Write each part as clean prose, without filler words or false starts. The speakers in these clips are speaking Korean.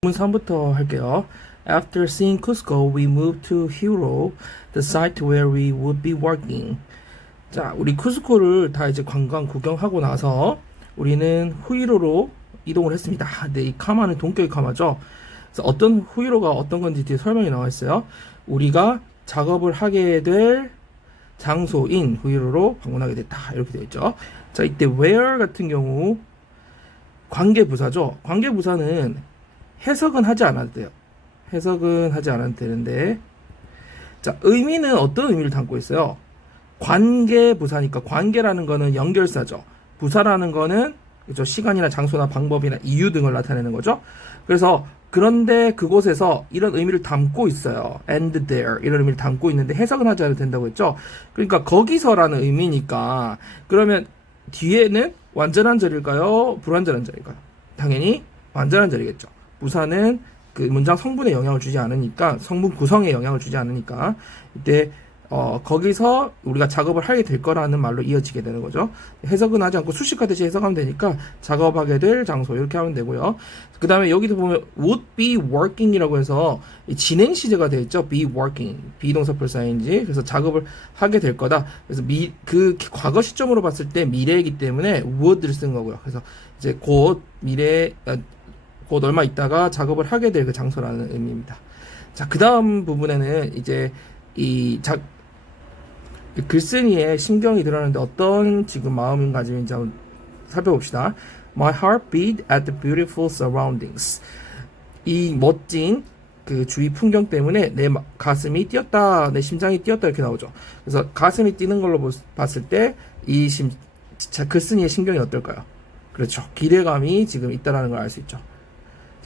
질문 3부터 할게요. After seeing Cusco, we moved to Hilo, the site where we would be working. 자, 우리 쿠스코를 다 이제 관광 구경하고 나서 우리는 후이로로 이동을 했습니다. 네, 이 카마는 동격의 카마죠. 그래서 어떤 후이로가 어떤 건지 뒤에 설명이 나와 있어요. 우리가 작업을 하게 될 장소인 후이로로 방문하게 됐다. 이렇게 되어 있죠. 자, 이때 where 같은 경우 관계부사죠. 관계부사는 해석은 하지 않아도 돼요. 해석은 하지 않아도 되는데, 자, 의미는 어떤 의미를 담고 있어요? 관계부사니까 관계라는 거는 연결사죠. 부사라는 거는 그죠? 시간이나 장소나 방법이나 이유 등을 나타내는 거죠. 그래서 그런데 그곳에서 이런 의미를 담고 있어요. and there 이런 의미를 담고 있는데 해석은 하지 않아도 된다고 했죠. 그러니까 거기서라는 의미니까 그러면 뒤에는 완전한 절일까요? 불완전한 절일까요? 당연히 완전한 절이겠죠. 부사는 그 문장 성분에 영향을 주지 않으니까, 성분 구성에 영향을 주지 않으니까 이때 거기서 우리가 작업을 하게 될 거라는 말로 이어지게 되는 거죠. 해석은 하지 않고 수식하듯이 해석하면 되니까 작업하게 될 장소 이렇게 하면 되고요. 그 다음에 여기도 보면 would be working이라고 해서 진행 시제가 되어 있죠. be working 비동사 풀사인지 그래서 작업을 하게 될 거다. 그래서 그 과거 시점으로 봤을 때 미래이기 때문에 would를 쓴 거고요. 그래서 이제 곧 곧 얼마 있다가 작업을 하게 될 그 장소라는 의미입니다. 자, 그 다음 부분에는 이제 글쓴이의 심경이 드러나는데 어떤 지금 마음인 가짐인지 한번 살펴봅시다. My heart beat at the beautiful surroundings. 이 멋진 그 주위 풍경 때문에 내 가슴이 뛰었다, 내 심장이 뛰었다 이렇게 나오죠. 그래서 가슴이 뛰는 걸로 봤을 때 이 글쓴이의 심경이 어떨까요? 그렇죠. 기대감이 지금 있다라는 걸 알 수 있죠.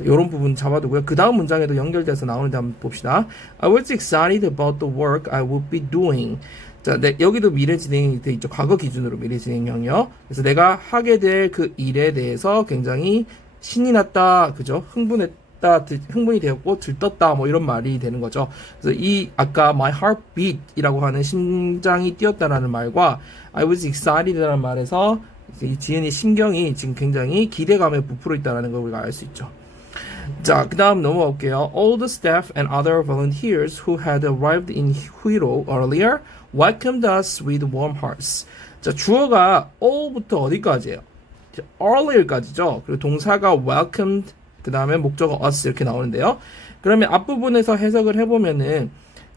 이런 부분 잡아두고요. 그 다음 문장에도 연결돼서 나오는데 한번 봅시다. I was excited about the work I would be doing. 자, 여기도 미래 진행이 돼 있죠. 과거 기준으로 미래 진행형이요. 그래서 내가 하게 될 그 일에 대해서 굉장히 신이 났다, 그죠? 흥분이 되었고 들떴다, 뭐 이런 말이 되는 거죠. 그래서 이 아까 my heart beat이라고 하는 심장이 뛰었다라는 말과 I was excited라는 말에서 이 지은이 심경이 지금 굉장히 기대감에 부풀어 있다는 걸 우리가 알 수 있죠. 자, 그 다음 넘어가 볼게요. All the staff and other volunteers who had arrived in Huiro earlier welcomed us with warm hearts. 자, 주어가 all부터 어디까지예요? earlier까지죠. 그리고 동사가 welcomed, 그 다음에 목적어 us 이렇게 나오는데요. 그러면 앞부분에서 해석을 해보면은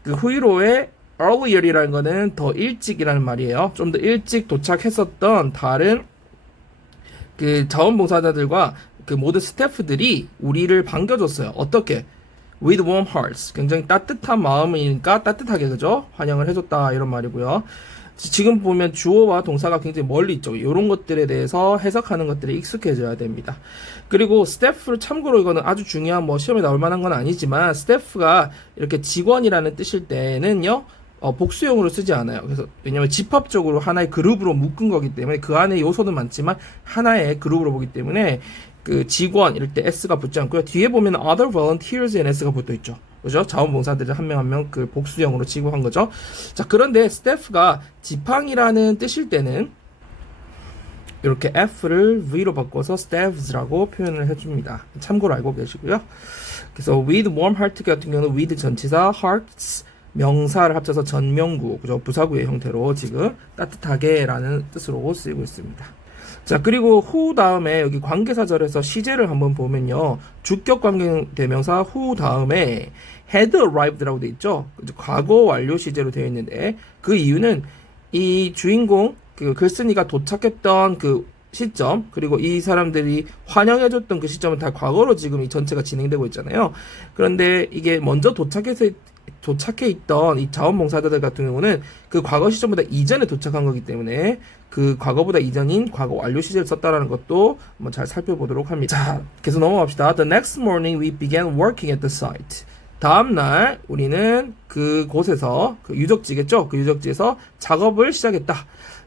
그 후이로의 earlier이라는 거는 더 일찍이라는 말이에요. 좀 더 일찍 도착했었던 다른 그 자원봉사자들과 그 모든 스태프들이 우리를 반겨줬어요. 어떻게? With warm hearts. 굉장히 따뜻한 마음이니까 따뜻하게, 그죠? 환영을 해줬다 이런 말이고요. 지금 보면 주어와 동사가 굉장히 멀리 있죠. 이런 것들에 대해서 해석하는 것들에 익숙해져야 됩니다. 그리고 스태프를 참고로 이거는 아주 중요한 뭐 시험에 나올 만한 건 아니지만 스태프가 이렇게 직원이라는 뜻일 때는요. 복수형으로 쓰지 않아요. 그래서 왜냐면 집합적으로 하나의 그룹으로 묶은 거기 때문에 그 안에 요소는 많지만 하나의 그룹으로 보기 때문에 그 직원 이럴 때 s가 붙지 않고요. 뒤에 보면 other volunteers에는 s가 붙어 있죠. 그죠? 자원봉사들을 한 명 한 명 그 복수형으로 취급한 거죠. 자, 그런데 staff가 지팡이라는 뜻일 때는 이렇게 f를 v로 바꿔서 staffs라고 표현을 해줍니다. 참고로 알고 계시고요. 그래서 with warm heart 같은 경우는 with 전치사 hearts 명사를 합쳐서 전명구, 그죠? 부사구의 형태로 지금 따뜻하게라는 뜻으로 쓰이고 있습니다. 자, 그리고 who 다음에 여기 관계사절에서 시제를 한번 보면요. 주격 관계대명사 who 다음에 had arrived라고 돼 있죠. 과거 완료 시제로 되어 있는데 그 이유는 이 주인공 그 글쓴이가 도착했던 그 시점 그리고 이 사람들이 환영해줬던 그 시점은 다 과거로 지금 이 전체가 진행되고 있잖아요. 그런데 이게 먼저 도착해 있던 이 자원봉사자들 같은 경우는 그 과거 시점보다 이전에 도착한 거기 때문에 그 과거보다 이전인 과거 완료 시제를 썼다라는 것도 한번 잘 살펴보도록 합니다. 자, 계속 넘어갑시다. The next morning we began working at the site. 다음날 우리는 그곳에서 그 유적지겠죠? 그 유적지에서 작업을 시작했다.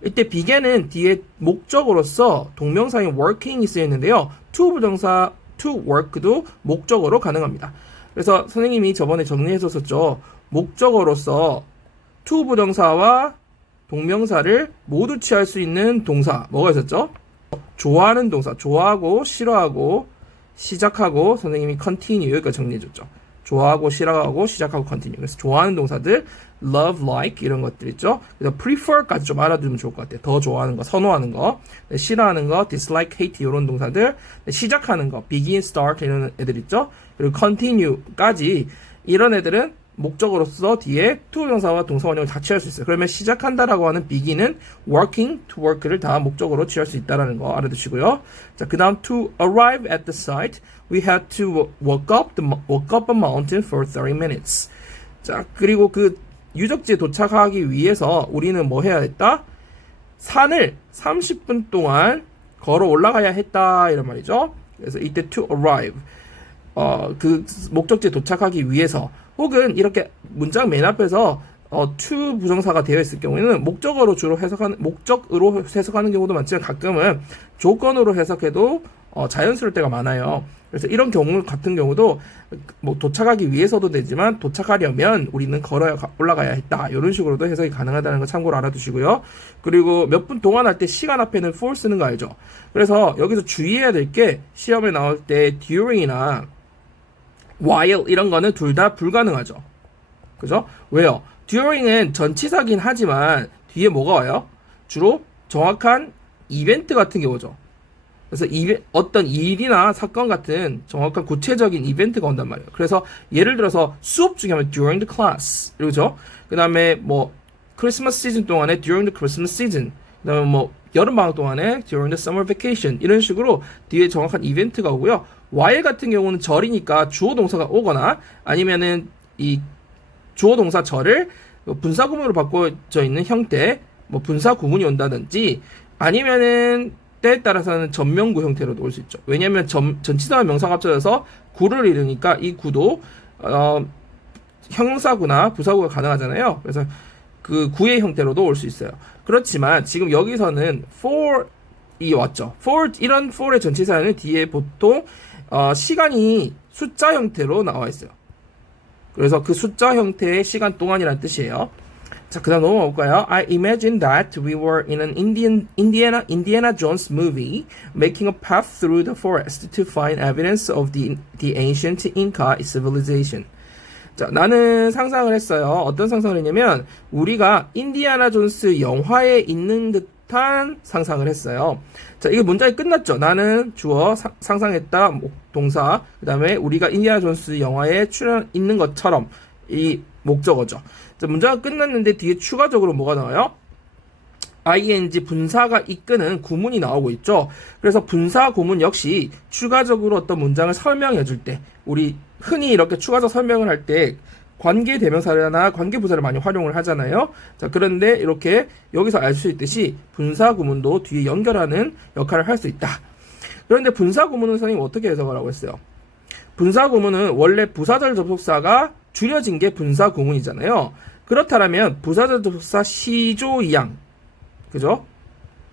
이때 began은 뒤에 목적어로서 동명사인 working이 쓰였는데요. to 부정사 to work도 목적어로 가능합니다. 그래서 선생님이 저번에 정리했었죠. 목적어로서 to 부정사와 동명사를 모두 취할 수 있는 동사 뭐가 있었죠? 좋아하는 동사, 좋아하고 싫어하고 시작하고 선생님이 continue 여기까지 정리해줬죠. 좋아하고 싫어하고 시작하고 continue. 그래서 좋아하는 동사들 love, like 이런 것들 있죠. 그래서 prefer까지 좀 알아두면 좋을 것 같아요. 더 좋아하는 거, 선호하는 거, 싫어하는 거, dislike, hate 이런 동사들, 시작하는 거, begin, start 이런 애들 있죠. 그리고 continue까지 이런 애들은 목적으로서 뒤에 to 동사와 동사 원형을 다 취할 수 있어요. 그러면 시작한다라고 하는 begin은 working, to work를 다 목적으로 취할 수 있다라는 거 알아두시고요. 자, 그 다음 to arrive at the site, we had to walk up a mountain for 30 minutes. 자, 그리고 그 유적지에 도착하기 위해서 우리는 뭐 해야 했다? 산을 30분 동안 걸어 올라가야 했다 이런 말이죠. 그래서 이때 to arrive 그 목적지에 도착하기 위해서 혹은 이렇게 문장 맨 앞에서 to 부정사가 되어 있을 경우에는 목적으로 해석하는 경우도 많지만 가끔은 조건으로 해석해도 자연스러울 때가 많아요. 그래서 이런 경우 같은 경우도 뭐 도착하기 위해서도 되지만 도착하려면 우리는 걸어 올라가야 했다. 이런 식으로도 해석이 가능하다는 거 참고로 알아두시고요. 그리고 몇 분 동안 할 때 시간 앞에는 for 쓰는 거 알죠? 그래서 여기서 주의해야 될 게 시험에 나올 때 during이나 while 이런 거는 둘 다 불가능하죠. 그죠? 왜요? during은 전치사긴 하지만 뒤에 뭐가 와요? 주로 정확한 이벤트 같은 게 오죠. 그래서 어떤 일이나 사건 같은 정확한 구체적인 이벤트가 온단 말이에요. 그래서 예를 들어서 수업 중에 하면 during the class, 그죠? 그 다음에 뭐 크리스마스 시즌 동안에 during the Christmas season, 그 다음에 뭐 여름방학 동안에 during the summer vacation 이런 식으로 뒤에 정확한 이벤트가 오고요. while 같은 경우는 절이니까 주어 동사가 오거나 아니면은 이 주어 동사 절을 분사 구문으로 바꿔져 있는 형태, 뭐 분사 구문이 온다든지 아니면은 때에 따라서는 전명구 형태로도 올 수 있죠. 왜냐하면 전치사와 명사가 합쳐져서 구를 이루니까 이 구도 형용사구나 부사구가 가능하잖아요. 그래서 그 구의 형태로도 올 수 있어요. 그렇지만 지금 여기서는 for이 왔죠. 이런 for의 전치사는 뒤에 보통 시간이 숫자 형태로 나와 있어요. 그래서 그 숫자 형태의 시간 동안이라는 뜻이에요. 자, 그 다음 넘어가 볼까요? I imagine that we were in an Indiana Jones movie making a path through the forest to find evidence of the ancient Inca civilization. 자, 나는 상상을 했어요. 어떤 상상을 했냐면 우리가 인디아나 존스 영화에 있는 듯한 상상을 했어요. 자, 이게 문장이 끝났죠. 나는 주어 상상했다 동사 그 다음에 우리가 인디아나 존스 영화에 있는 것처럼 이 목적어죠. 자, 문장이 끝났는데 뒤에 추가적으로 뭐가 나와요? ing 분사가 이끄는 구문이 나오고 있죠. 그래서 분사 구문 역시 추가적으로 어떤 문장을 설명해 줄 때 우리 흔히 이렇게 추가적 설명을 할 때 관계 대명사나 관계 부사를 많이 활용을 하잖아요. 자, 그런데 이렇게 여기서 알 수 있듯이 분사 구문도 뒤에 연결하는 역할을 할 수 있다. 그런데 분사 구문은 선생님 어떻게 해석을 하고 있어요? 분사 구문은 원래 부사절 접속사가 줄여진 게 분사 구문이잖아요. 그렇다면 부사절 접속사 시조이양, 그죠?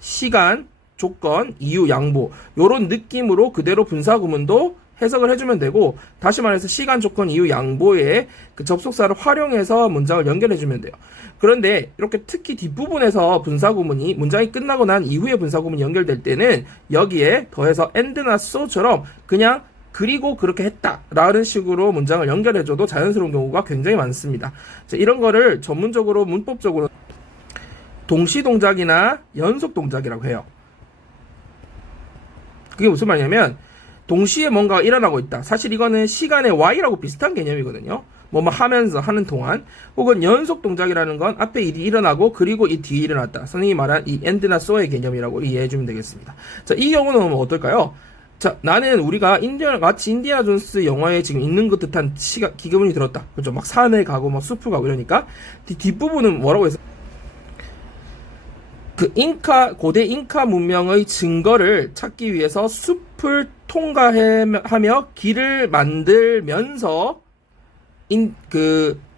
시간, 조건, 이유, 양보 요런 느낌으로 그대로 분사 구문도 해석을 해주면 되고 다시 말해서 시간, 조건, 이유, 양보의 그 접속사를 활용해서 문장을 연결해주면 돼요. 그런데 이렇게 특히 뒷부분에서 분사 구문이 문장이 끝나고 난 이후에 분사 구문이 연결될 때는 여기에 더해서 and나 so처럼 그냥 그리고 그렇게 했다 라는 식으로 문장을 연결해줘도 자연스러운 경우가 굉장히 많습니다. 자, 이런 거를 전문적으로 문법적으로 동시동작이나 연속동작이라고 해요. 그게 무슨 말이냐면 동시에 뭔가가 일어나고 있다. 사실 이거는 시간의 Y라고 비슷한 개념이거든요. 뭐 하면서 하는 동안 혹은 연속동작이라는 건 앞에 일이 일어나고 그리고 이 뒤에 일어났다. 선생님이 말한 이 and나 so의 개념이라고 이해해주면 되겠습니다. 자, 이 경우는 어떨까요? 자, 나는 우리가 마치 인디아나 존스 영화에 지금 있는 것 듯한 기분이 들었다. 그죠? 막 산에 가고 막 숲을 가고 이러니까 뒷부분은 뭐라고 했어? 그 고대 잉카 문명의 증거를 찾기 위해서 숲을 통과하며 길을 만들면서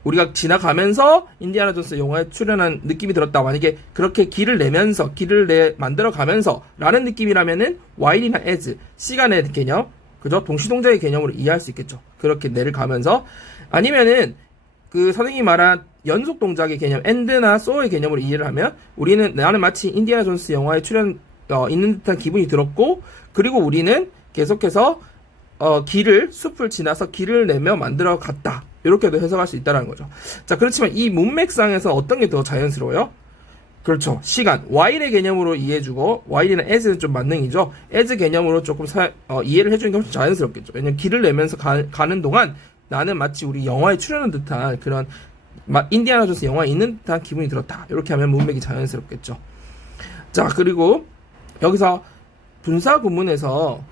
우리가 지나가면서 인디아나 존스 영화에 출연한 느낌이 들었다. 만약에 그렇게 길을 만들어 가면서 라는 느낌이라면은 while이나 as 시간의 개념, 그죠? 동시동작의 개념으로 이해할 수 있겠죠. 그렇게 내려가면서 아니면은 그 선생님이 말한 연속 동작의 개념 and나 so의 개념으로 이해를 하면 나는 마치 인디아나 존스 영화에 있는 듯한 기분이 들었고 그리고 우리는 계속해서 숲을 지나서 길을 내며 만들어 갔다. 이렇게도 해석할 수 있다는 거죠. 자, 그렇지만 이 문맥상에서 어떤 게 더 자연스러워요? 그렇죠. 시간. while의 개념으로 이해해주고, while이나 as는 좀 만능이죠. as 개념으로 조금 이해를 해주는 게 훨씬 자연스럽겠죠. 왜냐면 길을 내면서 가는 동안 나는 마치 우리 영화에 출연한 듯한 그런, 인디아나 존스 영화에 있는 듯한 기분이 들었다. 이렇게 하면 문맥이 자연스럽겠죠. 자, 그리고 여기서 분사 구문에서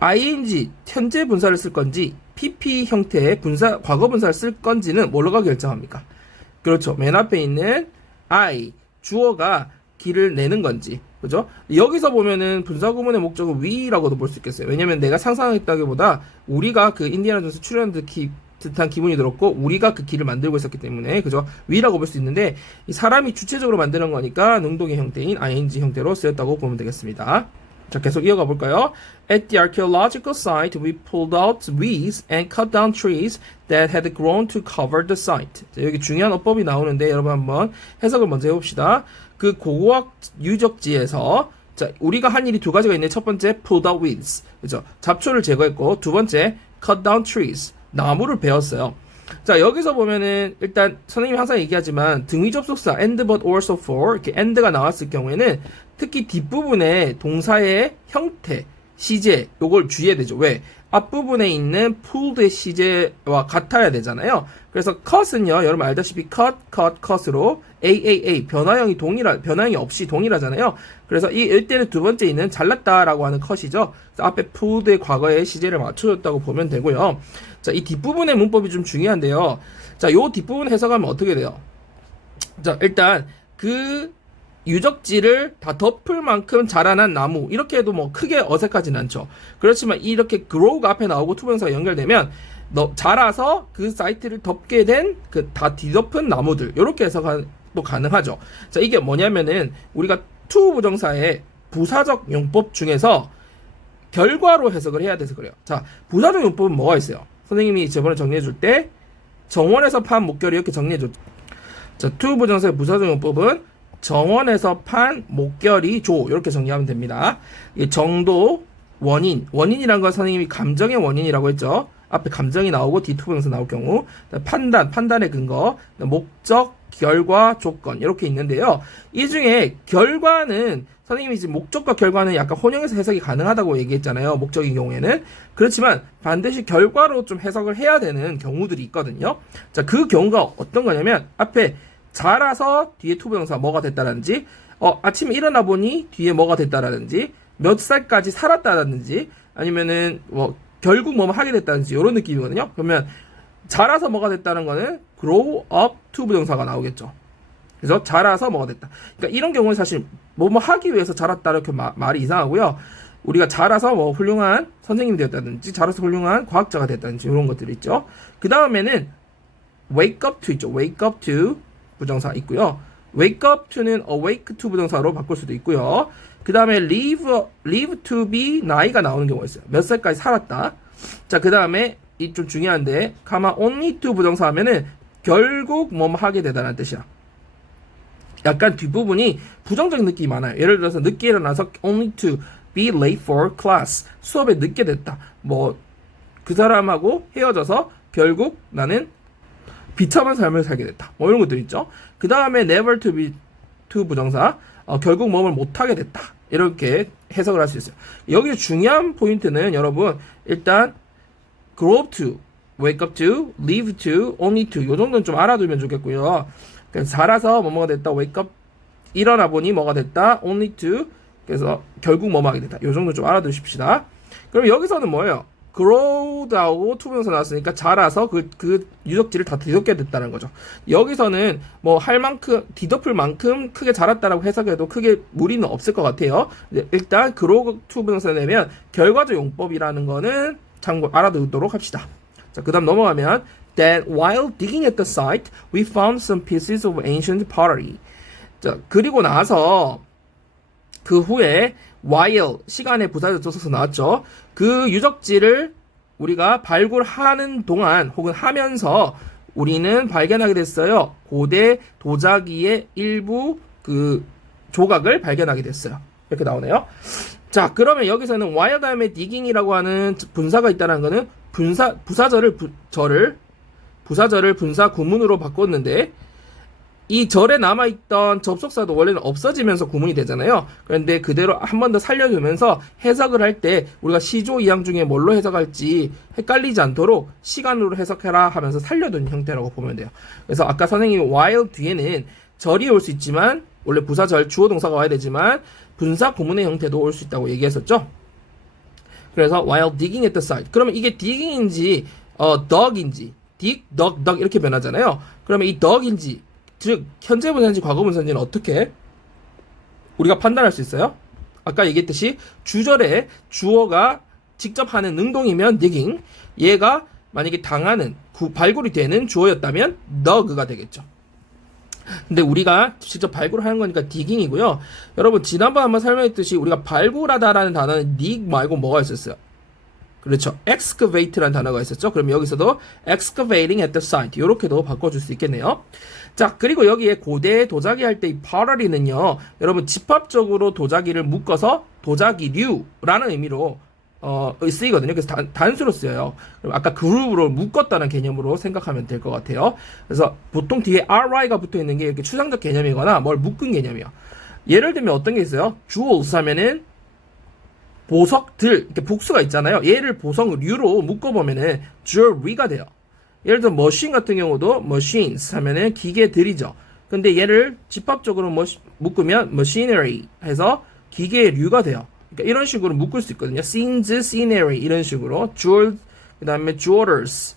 ing, 현재 분사를 쓸 건지, pp 형태의 과거 분사를 쓸 건지는 뭘로가 결정합니까? 그렇죠. 맨 앞에 있는 I, 주어가 길을 내는 건지, 그죠? 여기서 보면은 분사구문의 목적은 we라고도 볼 수 있겠어요. 왜냐면 내가 상상했다기보다 우리가 그 인디아나 존스 출연 듯한 기분이 들었고, 우리가 그 길을 만들고 있었기 때문에, 그죠? we라고 볼 수 있는데, 이 사람이 주체적으로 만드는 거니까 능동의 형태인 ing 형태로 쓰였다고 보면 되겠습니다. 자, 계속 이어가 볼까요? At the archaeological site, we pulled out weeds and cut down trees that had grown to cover the site. 자, 여기 중요한 어법이 나오는데 여러분 한번 해석을 먼저 해봅시다. 그 고고학 유적지에서 자, 우리가 한 일이 두 가지가 있는데 첫 번째 pulled out weeds, 그죠? 잡초를 제거했고 두 번째 cut down trees, 나무를 베었어요. 자, 여기서 보면은 일단 선생님이 항상 얘기하지만 등위 접속사 and but also for 이렇게 and가 나왔을 경우에는 특히 뒷부분에 동사의 형태, 시제 요걸 주의해야 되죠. 왜? 앞부분에 있는 pulled의 시제와 같아야 되잖아요. 그래서 cut은요, 여러분 알다시피 cut으로 AAA 변화형이 없이 동일하잖아요. 그래서 이때는 두 번째 있는 잘랐다라고 하는 cut이죠. 앞에 pulled의 과거의 시제를 맞춰줬다고 보면 되고요. 자, 이 뒷부분의 문법이 좀 중요한데요. 자, 요 뒷부분 해석하면 어떻게 돼요? 자, 일단 그 유적지를 다 덮을 만큼 자라난 나무, 이렇게 해도 뭐 크게 어색하진 않죠. 그렇지만 이렇게 grow가 앞에 나오고 투부정사가 연결되면 자라서 그 사이트를 덮게 된 그 다 뒤덮은 나무들, 이렇게 해석도 가능하죠. 자, 이게 뭐냐면은 우리가 투부정사의 부사적 용법 중에서 결과로 해석을 해야 돼서 그래요. 자, 부사적 용법은 뭐가 있어요? 선생님이 저번에 정리해줄 때 정원에서 판 목결이 이렇게 정리해줬죠. 자, 투부정사의 부사적 용법은 정원에서 판 목결이 조, 이렇게 정리하면 됩니다. 정도, 원인이란 건 선생님이 감정의 원인이라고 했죠. 앞에 감정이 나오고 뒤투부정사 나올 경우, 판단의 근거, 목적, 결과, 조건, 이렇게 있는데요. 이 중에 결과는 선생님이 지금 목적과 결과는 약간 혼용해서 해석이 가능하다고 얘기했잖아요. 목적인 경우에는. 그렇지만 반드시 결과로 좀 해석을 해야 되는 경우들이 있거든요. 자, 그 경우가 어떤 거냐면 앞에 자라서 뒤에 투부정사 뭐가 됐다라든지, 아침에 일어나 보니 뒤에 뭐가 됐다라든지, 몇 살까지 살았다라든지, 아니면은 결국 뭐뭐 하게 됐다든지, 이런 느낌이거든요. 그러면 자라서 뭐가 됐다는 거는 grow up 투부정사가 나오겠죠. 그래서 자라서 뭐가 됐다. 그러니까 이런 경우는 사실 뭐뭐 하기 위해서 자랐다 이렇게 말이 이상하고요. 우리가 자라서 뭐 훌륭한 선생님이 되었다든지, 자라서 훌륭한 과학자가 됐다든지, 이런 것들이 있죠. 그 다음에는 wake up to 있죠. wake up to 부정사 있고요. wake up to는 awake to 부정사로 바꿀 수도 있고요. 그 다음에 live to be 나이가 나오는 경우가 있어요. 몇 살까지 살았다. 자, 그 다음에 이 좀 중요한데 only to 부정사 하면은 결국 뭐뭐 하게 되다라는 뜻이야. 약간 뒷부분이 부정적인 느낌이 많아요. 예를 들어서 늦게 일어나서 only to be late for class, 수업에 늦게 됐다. 그 사람하고 헤어져서 결국 나는 비참한 삶을 살게 됐다. 이런 것들 있죠. 그 다음에 never to be to 부정사, 결국 뭐뭘 못하게 됐다. 이렇게 해석을 할 수 있어요. 여기서 중요한 포인트는 여러분, 일단 grow up to, wake up to, live to, only to, 요 정도는 좀 알아두면 좋겠고요. 그래서 자라서 뭐뭐가 됐다, wake up, 일어나 보니 뭐가 됐다, only to, 그래서 결국 뭐뭐 하게 됐다. 요 정도 좀 알아두십시다. 그럼 여기서는 뭐예요? grow하고 투부정사 나왔으니까 자라서 그 유적지를 다 뒤덮게 됐다는 거죠. 여기서는 할 만큼, 뒤덮을 만큼 크게 자랐다라고 해석해도 크게 무리는 없을 것 같아요. 일단 grow 투부정사 내면 결과적 용법이라는 거는 참고 알아두도록 합시다. 자, 그 다음 넘어가면 Then while digging at the site, we found some pieces of ancient pottery. 자, 그리고 나서 그 후에 while 시간의 부사적 접속사 나왔죠. 그 유적지를 우리가 발굴하는 동안 혹은 하면서 우리는 발견하게 됐어요. 고대 도자기의 일부 그 조각을 발견하게 됐어요. 이렇게 나오네요. 자, 그러면 여기서는 while 다음에 digging이라고 하는 분사가 있다는 거는 부사절을 분사 구문으로 바꿨는데 이 절에 남아있던 접속사도 원래는 없어지면서 구문이 되잖아요. 그런데 그대로 한 번 더 살려두면서 해석을 할 때 우리가 시조 이항 중에 뭘로 해석할지 헷갈리지 않도록 시간으로 해석해라 하면서 살려둔 형태라고 보면 돼요. 그래서 아까 선생님이 while 뒤에는 절이 올 수 있지만 원래 부사절 주어 동사가 와야 되지만 분사 구문의 형태도 올 수 있다고 얘기했었죠. 그래서 while digging at the site. 그러면 이게 digging인지 dug인지 dig, dug 이렇게 변하잖아요. 그러면 이 dug인지 즉 현재 분사인지 과거 분사인지는 어떻게 우리가 판단할 수 있어요? 아까 얘기했듯이 주절에 주어가 직접 하는 능동이면 digging, 얘가 만약에 당하는 발굴이 되는 주어였다면 dug가 되겠죠. 근데 우리가 직접 발굴하는 거니까 digging이고요. 여러분 지난번 한번 설명했듯이 우리가 발굴하다라는 단어는 dig 말고 뭐가 있었어요? 그렇죠. excavate라는 단어가 있었죠. 그럼 여기서도 excavating at the site 이렇게도 바꿔줄 수 있겠네요. 자, 그리고 여기에 고대 도자기 할 때 이 pottery는요, 여러분 집합적으로 도자기를 묶어서 도자기류라는 의미로 쓰이거든요. 그래서 단수로 쓰여요. 그럼 아까 그룹으로 묶었다는 개념으로 생각하면 될 것 같아요. 그래서 보통 뒤에 ry가 붙어 있는 게 이렇게 추상적 개념이거나 뭘 묶은 개념이에요. 예를 들면 어떤 게 있어요? jewels 하면은 보석들, 이렇게 복수가 있잖아요. 얘를 보석류로 묶어보면은 jewelry가 돼요. 예를 들어 머신 같은 경우도 machines 하면은 기계들이죠. 근데 얘를 집합적으로 묶으면 machinery 해서 기계류가 돼요. 그러니까 이런 식으로 묶을 수 있거든요. scenes, scenery 이런 식으로 jewel, 그 다음에 jewelers,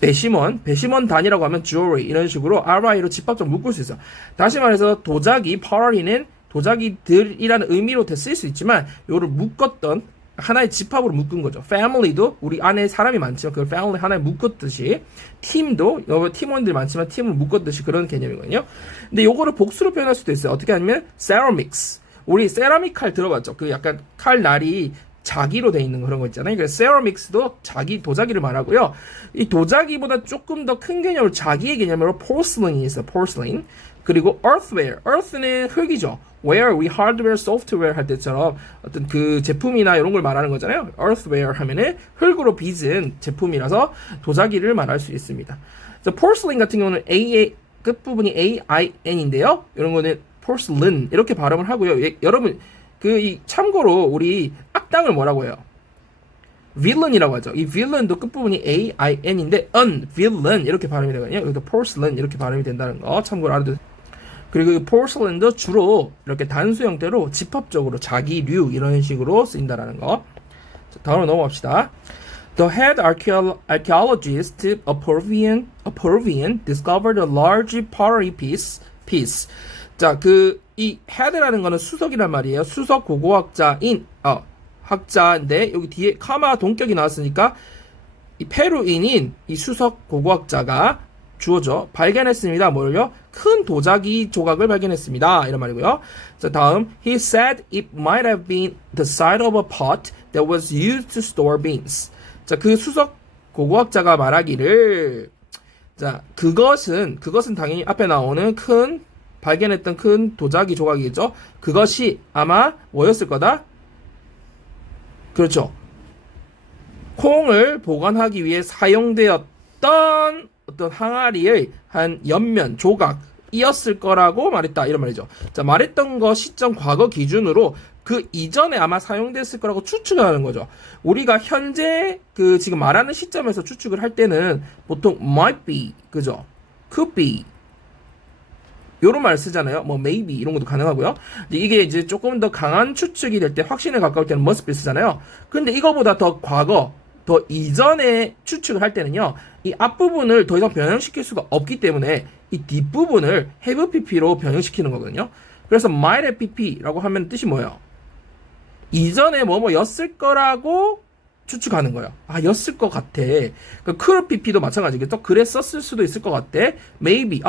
배심원 단위라고 하면 jewelry 이런 식으로 ry로 집합적으로 묶을 수 있어요. 다시 말해서 도자기, pottery는 도자기들이라는 의미로 쓸 수 있지만 요를 묶었던 하나의 집합으로 묶은 거죠. family도 우리 안에 사람이 많지만 그 family 하나에 묶었듯이 팀도 여러 팀원들이 많지만 팀을 묶었듯이 그런 개념이거든요. 근데 요거를 복수로 표현할 수도 있어요. 어떻게 하냐면 ceramics. 우리 세라믹 칼 들어봤죠? 그 약간 칼 날이 자기로 돼 있는 그런 거 있잖아요. 그래서 ceramics도 자기 도자기를 말하고요. 이 도자기보다 조금 더 큰 개념으로 자기의 개념으로 porcelain이 있어요. porcelain. 그리고 earthware. earth는 흙이죠. where we hardware, software 할 때처럼 어떤 그 제품이나 이런 걸 말하는 거잖아요. earthware 하면은 흙으로 빚은 제품이라서 도자기를 말할 수 있습니다. porcelain 같은 경우는 A 끝부분이 AIN인데요. 이런 거는 porcelain 이렇게 발음을 하고요. 여러분 참고로 우리 악당을 뭐라고 해요? villain이라고 하죠. 이 villain도 끝부분이 AIN인데 villain 이렇게 발음이 되거든요. 여기도 porcelain 이렇게 발음이 된다는 거 참고로 알아두세요. 그리고 이 porcelain도 주로 이렇게 단수 형태로 집합적으로 자기류 이런 식으로 쓰인다라는 거. 자, 다음으로 넘어갑시다. The head archaeologist of Peruvian discovered a large pottery piece. 자, 이 head라는 거는 수석이란 말이에요. 수석 고고학자인 학자인데 여기 뒤에 카마 동격이 나왔으니까 이 페루인인 이 수석 고고학자가 주어져 발견했습니다. 뭐를요? 큰 도자기 조각을 발견했습니다. 이런 말이고요. 자, 다음 he said it might have been the side of a pot that was used to store beans. 자, 그 수석 고고학자가 말하기를 자, 그것은 당연히 앞에 나오는 발견했던 큰 도자기 조각이겠죠. 그것이 아마 뭐였을 거다? 그렇죠. 콩을 보관하기 위해 사용되었던 어떤 항아리의 한 옆면 조각이었을 거라고 말했다 이런 말이죠. 자, 말했던 거 시점 과거 기준으로 그 이전에 아마 사용됐을 거라고 추측을 하는 거죠. 우리가 현재 지금 말하는 시점에서 추측을 할 때는 보통 might be, 그죠? could be 요런 말 쓰잖아요. 뭐 maybe 이런 것도 가능하고요. 이게 이제 조금 더 강한 추측이 될 때 확신에 가까울 때는 must be 쓰잖아요. 근데 이거보다 더 과거 더 이전에 추측을 할 때는요, 이 앞부분을 더 이상 변형시킬 수가 없기 때문에 이 뒷부분을 have pp로 변형시키는 거거든요. 그래서 might have pp라고 하면 뜻이 뭐예요? 이전에 뭐였을 거라고 추측하는 거예요. 아, 였을 것 같아. could pp도 마찬가지겠죠. 그랬었을 수도 있을 것 같아. maybe,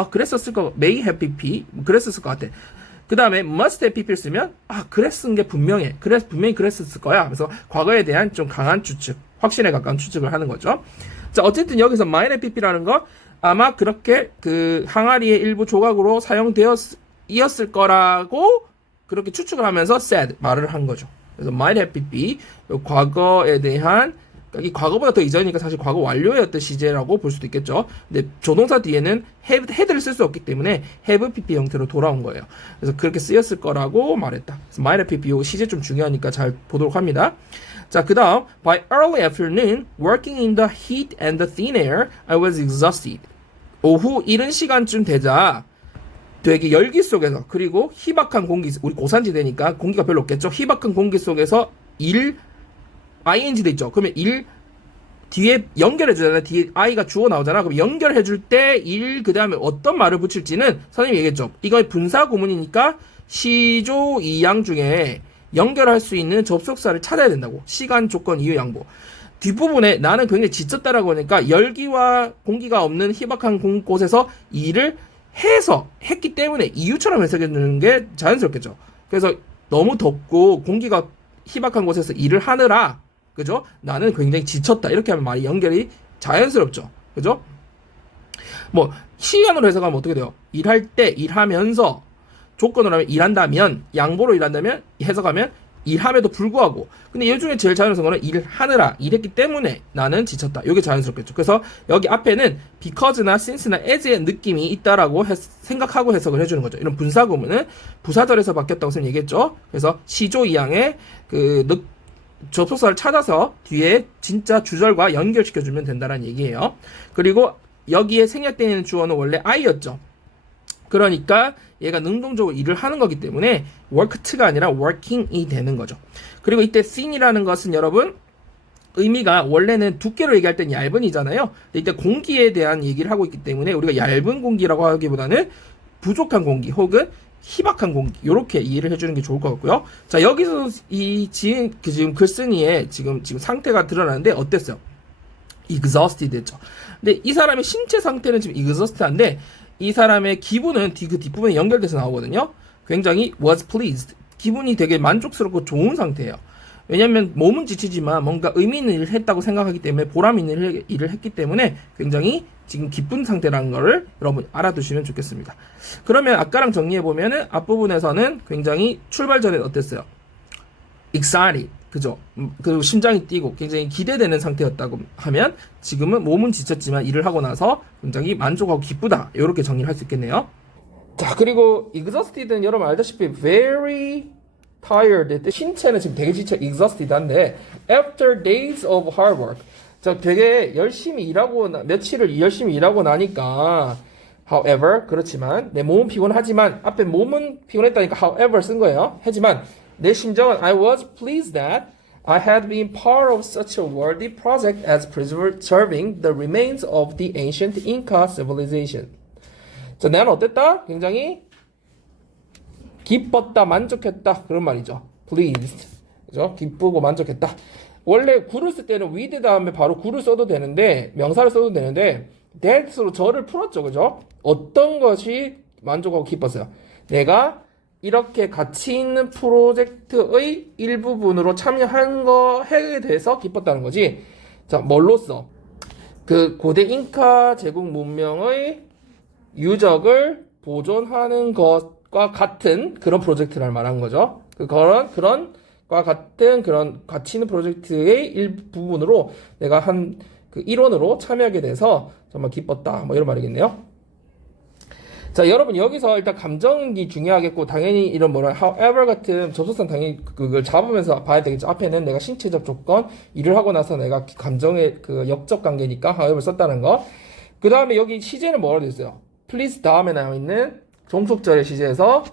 may have pp, 그랬었을 것 같아. 그 다음에 must have pp를 쓰면 그랬은 게 분명히 그랬었을 거야. 그래서 과거에 대한 좀 강한 추측, 확신에 가까운 추측을 하는 거죠. 자, 어쨌든 여기서 might have pp라는 거 아마 그렇게 항아리의 일부 조각으로 사용되었을 거라고 그렇게 추측을 하면서 said 말을 한 거죠. 그래서 might have be 과거에 대한 이 과거보다 더 이전이니까 사실 과거 완료의 어떤 시제라고 볼 수도 있겠죠. 근데 조동사 뒤에는 had를 쓸 수 없기 때문에 have pp 형태로 돌아온 거예요. 그래서 그렇게 쓰였을 거라고 말했다. 그래서 might have pp 요 시제 좀 중요하니까 잘 보도록 합니다. 자, 그 다음 by early afternoon, working in the heat and the thin air, I was exhausted. 오후 이른 시간쯤 되자 되게 열기 속에서 그리고 희박한 공기, 우리 고산지대니까 공기가 별로 없겠죠. 희박한 공기 속에서 ing 돼 있죠. 그러면 뒤에 연결해 주잖아요. 뒤에 i가 주어 나오잖아. 그럼 연결해 줄 때 그 다음에 어떤 말을 붙일지는 선생님이 얘기했죠. 이거 분사 구문이니까 시조 이양 중에 연결할 수 있는 접속사를 찾아야 된다고. 시간, 조건, 이유, 양보. 뒷부분에 나는 굉장히 지쳤다라고 하니까 열기와 공기가 없는 희박한 곳에서 일을 했기 때문에 이유처럼 해석해 주는 게 자연스럽겠죠. 그래서 너무 덥고 공기가 희박한 곳에서 일을 하느라, 그죠? 나는 굉장히 지쳤다. 이렇게 하면 말이 연결이 자연스럽죠. 그죠? 뭐, 시간으로 해석하면 어떻게 돼요? 일할 때, 일하면서, 조건으로 하면 일한다면, 양보로 일한다면, 해석하면 일함에도 불구하고. 근데 이 중에 제일 자연스러운 거는 일하느라, 일했기 때문에 나는 지쳤다. 이게 자연스럽겠죠. 그래서 여기 앞에는 because나 since나 as의 느낌이 있다라고 생각하고 해석을 해주는 거죠. 이런 분사 구문은 부사절에서 바뀌었다고 선생님 얘기했죠. 그래서 시조 이양의 접속사를 찾아서 뒤에 진짜 주절과 연결시켜주면 된다는 얘기예요. 그리고 여기에 생략되는 주어는 원래 I였죠. 그러니까 얘가 능동적으로 일을 하는 거기 때문에 worked가 아니라 working이 되는 거죠. 그리고 이때 thin이라는 것은 여러분 의미가 원래는 두께로 얘기할 땐 얇은이잖아요. 근데 이때 공기에 대한 얘기를 하고 있기 때문에 우리가 얇은 공기라고 하기보다는 부족한 공기 혹은 희박한 공기 이렇게 이해를 해주는 게 좋을 것 같고요. 자, 여기서 지금 글쓴이의 지금 상태가 드러나는데 어땠어요? exhausted 했죠. 근데 이 사람의 신체 상태는 지금 exhausted한데 이 사람의 기분은 그 뒷부분에 연결돼서 나오거든요. 굉장히 was pleased. 기분이 되게 만족스럽고 좋은 상태예요. 왜냐면 몸은 지치지만 뭔가 의미 있는 일을 했다고 생각하기 때문에 보람 있는 일을 했기 때문에 굉장히 지금 기쁜 상태라는 거를 여러분 알아두시면 좋겠습니다. 그러면 아까랑 정리해보면은 앞부분에서는 굉장히 출발 전에 어땠어요? excited. 그죠? 그리고 심장이 뛰고 굉장히 기대되는 상태였다고 하면 지금은 몸은 지쳤지만 일을 하고 나서 굉장히 만족하고 기쁘다. 이렇게 정리를 할 수 있겠네요. 자, 그리고 exhausted는 여러분 알다시피 very tired. 신체는 지금 되게 지쳐 exhausted한데 after days of hard work. 자, 되게 열심히 일하고 며칠을 열심히 일하고 나니까 however 그렇지만 내 몸은 피곤하지만 앞에 몸은 피곤했다니까 however 쓴 거예요. 하지만 내 심정은 I was pleased that I had been part of such a worthy project as preserving the remains of the ancient Inca civilization. 자, 나는 어땠다? 굉장히 기뻤다, 만족했다 그런 말이죠. pleased. 그죠? 기쁘고 만족했다. 원래 구를 쓸 때는 with 다음에 바로 구를 써도 되는데 명사를 써도 되는데 that으로 저를 풀었죠. 그죠? 어떤 것이 만족하고 기뻤어요? 내가 이렇게 가치 있는 프로젝트의 일부분으로 참여한 거에 대해서 기뻤다는 거지. 자, 뭘로써? 그 고대 잉카 제국 문명의 유적을 보존하는 것과 같은 그런 프로젝트를 말한 거죠. 그런 같은 그런 가치 있는 프로젝트의 일부분으로 내가 한 그 일원으로 참여하게 돼서 정말 기뻤다. 뭐 이런 말이겠네요. 자, 여러분 여기서 일단 감정이 중요하겠고 당연히 이런 however 같은 접속사 당연히 그걸 잡으면서 봐야 되겠죠. 앞에는 내가 신체적 조건 일을 하고 나서 내가 감정의 그 역적 관계니까 however 썼다는 거. 그 다음에 여기 시제는 뭐라고 되어 있어요? please 다음에 나와 있는 종속절의 시제에서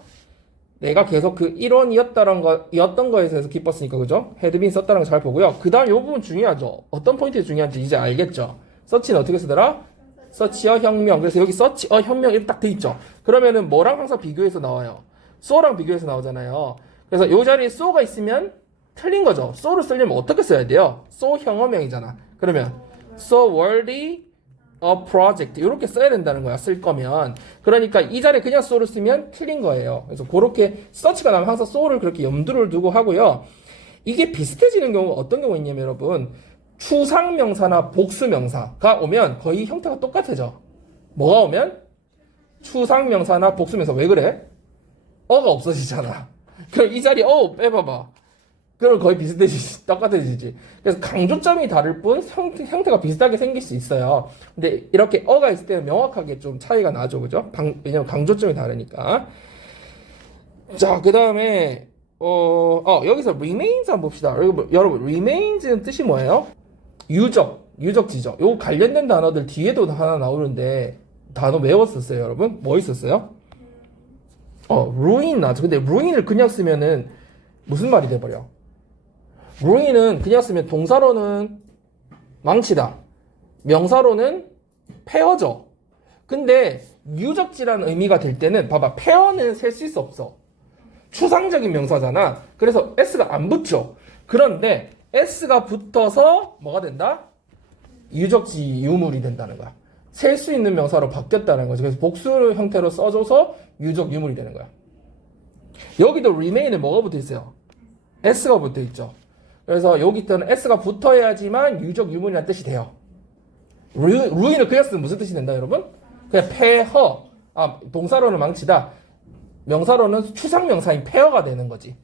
내가 계속 그 일원이었던 거에 대해서 기뻤으니까 그죠? had been 썼다는 거 잘 보고요. 그 다음 이 부분 중요하죠. 어떤 포인트가 중요한지 이제 알겠죠? 서치는 어떻게 쓰더라? 서치어 혁명. 그래서 여기 서치어 혁명 이렇게 딱 돼 있죠. 그러면은 뭐랑 항상 비교해서 나와요? so랑 비교해서 나오잖아요. 그래서 이 자리에 so가 있으면 틀린 거죠. so를 쓰려면 어떻게 써야 돼요? so 형어명이잖아. 그러면 so worthy a project 이렇게 써야 된다는 거야. 쓸 거면. 그러니까 이 자리에 그냥 so를 쓰면 틀린 거예요. 그래서 그렇게 서치가 나면 항상 so를 그렇게 염두를 두고 하고요. 이게 비슷해지는 경우가 어떤 경우가 있냐면 여러분 추상명사나 복수명사가 오면 거의 형태가 똑같아져. 뭐가 오면? 추상명사나 복수명사. 왜 그래? 어가 없어지잖아. 그럼 이 자리 어 빼봐봐. 그럼 거의 비슷해지지, 똑같아지지. 그래서 강조점이 다를 뿐 형태가 비슷하게 생길 수 있어요. 근데 이렇게 어가 있을 때는 명확하게 좀 차이가 나죠, 그죠? 왜냐면 강조점이 다르니까. 자, 그 다음에 여기서 remains 한번 봅시다. 여러분, remains는 뜻이 뭐예요? 유적지죠. 요 관련된 단어들 뒤에도 하나 나오는데 단어 외웠었어요, 여러분? 뭐 있었어요? ruin 나죠. 근데 ruin을 그냥 쓰면은 무슨 말이 돼버려? ruin은 그냥 쓰면 동사로는 망치다, 명사로는 폐허죠. 근데 유적지라는 의미가 될 때는 봐봐, 폐허는 셀 수 없어. 추상적인 명사잖아. 그래서 s가 안 붙죠. 그런데 s가 붙어서 뭐가 된다? 유적지 유물이 된다는 거야. 셀 수 있는 명사로 바뀌었다는 거죠. 그래서 복수 형태로 써줘서 유적 유물이 되는 거야. 여기도 remain에 뭐가 붙어 있어요? s가 붙어 있죠. 그래서 여기서는 s가 붙어야지만 유적 유물이라는 뜻이 돼요. ruin을 그냥 쓰면 무슨 뜻이 된다, 여러분? 그냥 폐허. 동사로는 망치다. 명사로는 추상명사인 폐허가 되는 거지.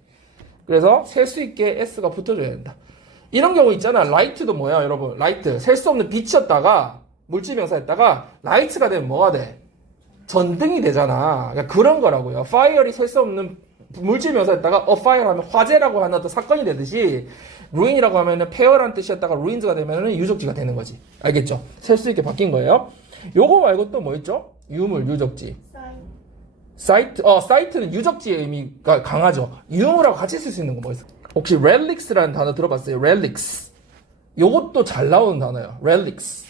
그래서 셀 수 있게 s가 붙어줘야 된다. 이런 경우 있잖아. light도 뭐야, 여러분? light. 셀 수 없는 빛이었다가 물질명사였다가 light가 되면 뭐가 돼? 전등이 되잖아. 그러니까 그런 거라고요. fire이 셀 수 없는 물질명사였다가 fire 하면 화재라고 하나 더 사건이 되듯이 ruin이라고 하면은 폐허라는 뜻이었다가 ruins가 되면은 유적지가 되는 거지. 알겠죠? 셀 수 있게 바뀐 거예요. 요거 말고 또 뭐 있죠? 유물, 유적지. 사이트는 유적지의 의미가 강하죠. 유물하고 같이 쓸 수 있는 거 뭐 있어? 혹시 relics라는 단어 들어봤어요? relics. 요것도 잘 나오는 단어예요. relics.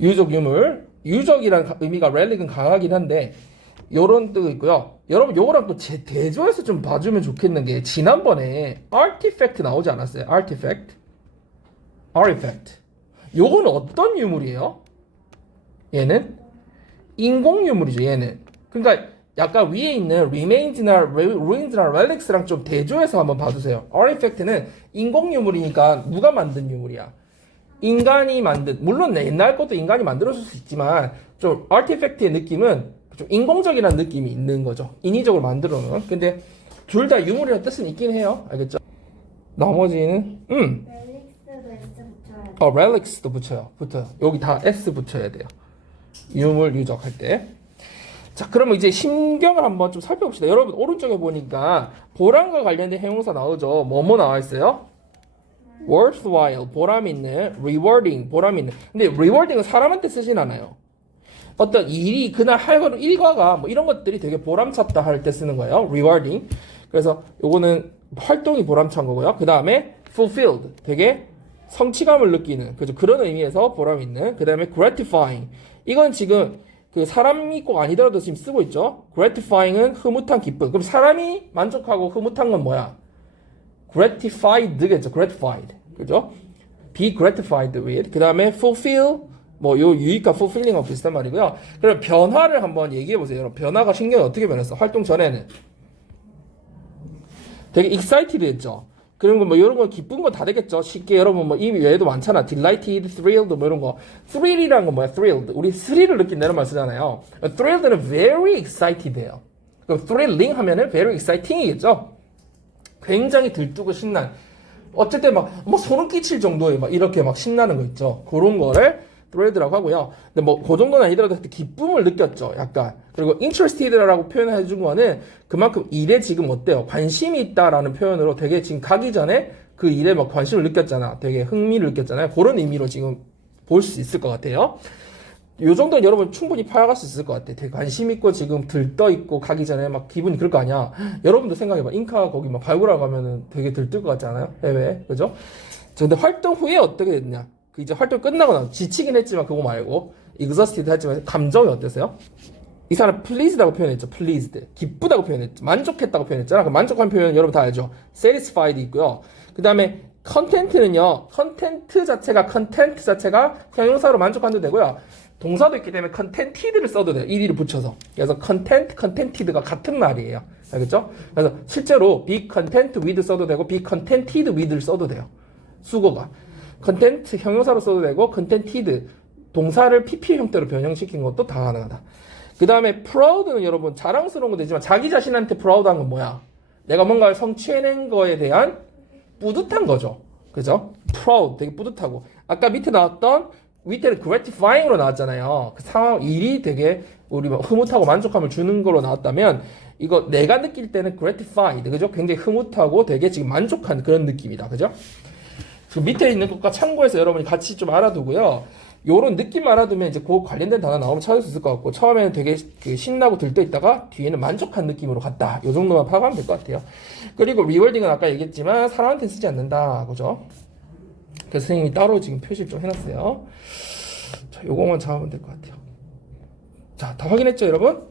유적, 유물. 유적이라는 의미가 relic은 강하긴 한데 요런 뜻도 있고요. 여러분 요거랑 또 대조해서 좀 봐주면 좋겠는 게 지난번에 artifact 나오지 않았어요? artifact. 요거는 어떤 유물이에요? 얘는 인공 유물이죠. 얘는. 그러니까 약간 위에 있는 remains나 ruins나 relics랑 좀 대조해서 한번 봐주세요. artifact는 인공 유물이니까 누가 만든 유물이야? 인간이 만든, 물론 옛날 것도 인간이 만들어줄 수 있지만 좀 artifact의 느낌은 좀 인공적이라는 느낌이 있는 거죠. 인위적으로 만들어 놓은. 근데 둘 다 유물이라는 뜻은 있긴 해요. 알겠죠? 나머지는 relics도 붙어요. 여기 다 s 붙여야 돼요. 유물 유적할 때. 자, 그러면 이제 심경을 한번 좀 살펴봅시다. 여러분 오른쪽에 보니까 보람과 관련된 형용사 나오죠. 뭐뭐 나와 있어요? worthwhile, 보람 있는, rewarding, 보람 있는. 근데 rewarding은 사람한테 쓰진 않아요. 어떤 일이 그날 할 거는 일과가 뭐 이런 것들이 되게 보람찼다 할 때 쓰는 거예요. rewarding. 그래서 요거는 활동이 보람찬 거고요. 그 다음에 fulfilled, 되게 성취감을 느끼는, 그죠? 그런 의미에서 보람 있는. 그 다음에 gratifying. 이건 지금 그 사람이 꼭 아니더라도 지금 쓰고 있죠. gratifying은 흐뭇한 기쁨. 그럼 사람이 만족하고 흐뭇한 건 뭐야? gratified겠죠. gratified. 그죠? be gratified with. 그 다음에 fulfill. 뭐 요 유익과 fulfilling하고 비슷한 말이고요. 그럼 변화를 한번 얘기해 보세요. 변화가 신경이 어떻게 변했어? 활동 전에는 되게 excited 했죠. 그런 거 뭐 이런 거 기쁜 거 다 되겠죠. 쉽게 여러분 뭐 이 외에도 많잖아. delighted, thrilled 뭐 이런 거. thrill이라는 건 뭐야? thrilled. 우리 스릴을 느낀다는 말 쓰잖아요. thrilled는 very excited예요. 그럼 thrilling 하면은 very exciting이겠죠. 굉장히 들뜨고 신난. 어쨌든 막 소름 끼칠 정도의 막 이렇게 막 신나는 거 있죠. 그런 거를 thrilled라고 하고요. 근데 뭐 그 정도는 아니더라도 기쁨을 느꼈죠. 약간. 그리고 interested라고 표현해 준 거는 그만큼 일에 지금 어때요? 관심이 있다라는 표현으로 되게 지금 가기 전에 그 일에 막 관심을 느꼈잖아. 되게 흥미를 느꼈잖아요. 그런 의미로 지금 볼 수 있을 것 같아요. 요 정도는 여러분 충분히 파악할 수 있을 것 같아. 되게 관심 있고 지금 들떠 있고 가기 전에 막 기분이 그럴 거 아니야. 여러분도 생각해봐. 인카 거기 막 발굴하고 가면은 되게 들뜰 것 같지 않아요? 해외. 그죠? 근데 활동 후에 어떻게 됐냐? 그 이제 활동 끝나고 나서 지치긴 했지만 그거 말고 exhausted 했지만 감정이 어땠어요? 이 사람 pleased라고 표현했죠. pleased. 기쁘다고 표현했죠. 만족했다고 표현했잖아. 그 만족한 표현 여러분 다 알죠. satisfied 있고요. 그 다음에 content는요. content 자체가 형용사로 만족한도 되고요. 동사도 있기 때문에 contented를 써도 돼요. 일을 붙여서. 그래서 contented가 같은 말이에요. 알겠죠? 그래서 실제로 be content with 써도 되고 be contented with를 써도 돼요. 수거가. content 형용사로 써도 되고 contented 동사를 PP 형태로 변형시킨 것도 다 가능하다. 그 다음에 proud는 여러분 자랑스러운 거 되지만 자기 자신한테 proud한 건 뭐야? 내가 뭔가를 성취해낸 거에 대한 뿌듯한 거죠. 그죠? proud, 되게 뿌듯하고. 아까 밑에 나왔던, 밑에는 gratifying으로 나왔잖아요. 그 상황, 일이 되게 우리 막 흐뭇하고 만족감을 주는 걸로 나왔다면, 이거 내가 느낄 때는 gratified, 그죠? 굉장히 흐뭇하고 되게 지금 만족한 그런 느낌이다. 그죠? 그 밑에 있는 것과 참고해서 여러분이 같이 좀 알아두고요. 요런 느낌 알아두면 이제 그 관련된 단어 나오면 찾을 수 있을 것 같고, 처음에는 되게 그 신나고 들떠 있다가 뒤에는 만족한 느낌으로 갔다. 요 정도만 파악하면 될 것 같아요. 그리고 리월딩은 아까 얘기했지만 사람한테 쓰지 않는다. 그죠? 그래서 선생님이 따로 지금 표시를 좀 해놨어요. 자, 요거만 잡으면 될 것 같아요. 자, 다 확인했죠, 여러분?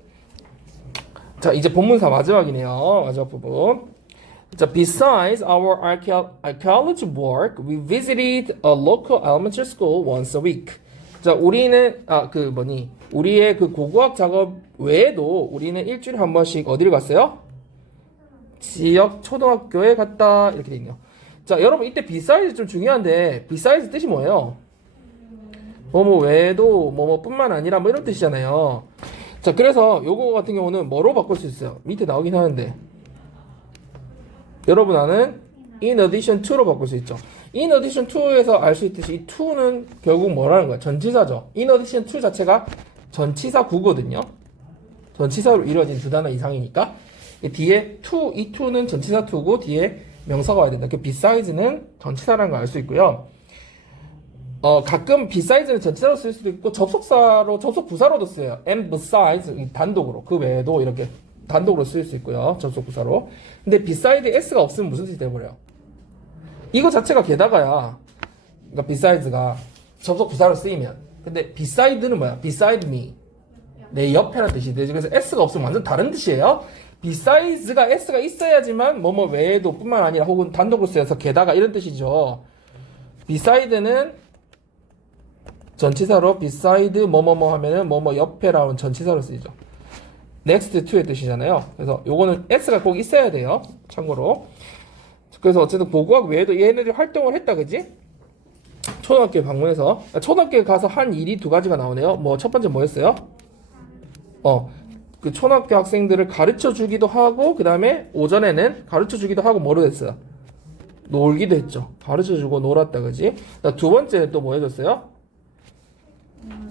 자, 이제 본문사 마지막이네요. 마지막 부분. 자, besides our archaeology work, we visited a local elementary school once a week. 자, 우리는 우리의 그 고고학 작업 외에도 우리는 일주일에 한 번씩 어디를 갔어요? 지역 초등학교에 갔다. 이렇게 돼 있네요. 자, 여러분 이때 besides 좀 중요한데 besides 뜻이 뭐예요? 뭐뭐 외에도 뭐뭐뿐만 아니라 뭐 이런 뜻이잖아요. 자, 그래서 요거 같은 경우는 뭐로 바꿀 수 있어요? 밑에 나오긴 하는데 여러분 아는 in addition to로 바꿀 수 있죠. in addition to에서 알 수 있듯이 이 to는 결국 뭐라는 거야? 전치사죠. in addition to 자체가 전치사 구거든요. 전치사로 이루어진 두 단어 이상이니까 뒤에 to, 이 to는 전치사 to고 뒤에 명사가 와야 된다. 그 besides는 전치사라는 걸 알 수 있고요. 가끔 besides는 전치사로 쓸 수도 있고 접속사로 접속 부사로도 써요. and besides 단독으로 그 외에도 이렇게 단독으로 쓸 수 있고요. 접속 부사로. 근데 beside s가 없으면 무슨 뜻이 돼버려요? 이거 자체가 게다가야. 그러니까 besides가 접속 부사로 쓰이면. 근데 beside는 뭐야? beside me. 내 옆에라는 뜻이 되죠. 그래서 s가 없으면 완전 다른 뜻이에요. besides가 s가 있어야지만 뭐뭐 외에도 뿐만 아니라 혹은 단독으로 쓰여서 게다가 이런 뜻이죠. beside는 전치사로 beside 뭐뭐뭐 하면은 뭐뭐 옆에라는 전치사로 쓰이죠. next to의 뜻이잖아요. 그래서 요거는 s가 꼭 있어야 돼요. 참고로. 그래서 어쨌든 고고학 외에도 얘네들이 활동을 했다, 그지? 초등학교에 방문해서 초등학교에 가서 한 일이 두 가지가 나오네요. 뭐 첫 번째 뭐였어요? 그 초등학교 학생들을 가르쳐 주기도 하고 그 다음에 오전에는 가르쳐 주기도 하고 뭐로 됐어요? 놀기도 했죠. 가르쳐 주고 놀았다, 그지? 두 번째는 또 뭐 해줬어요?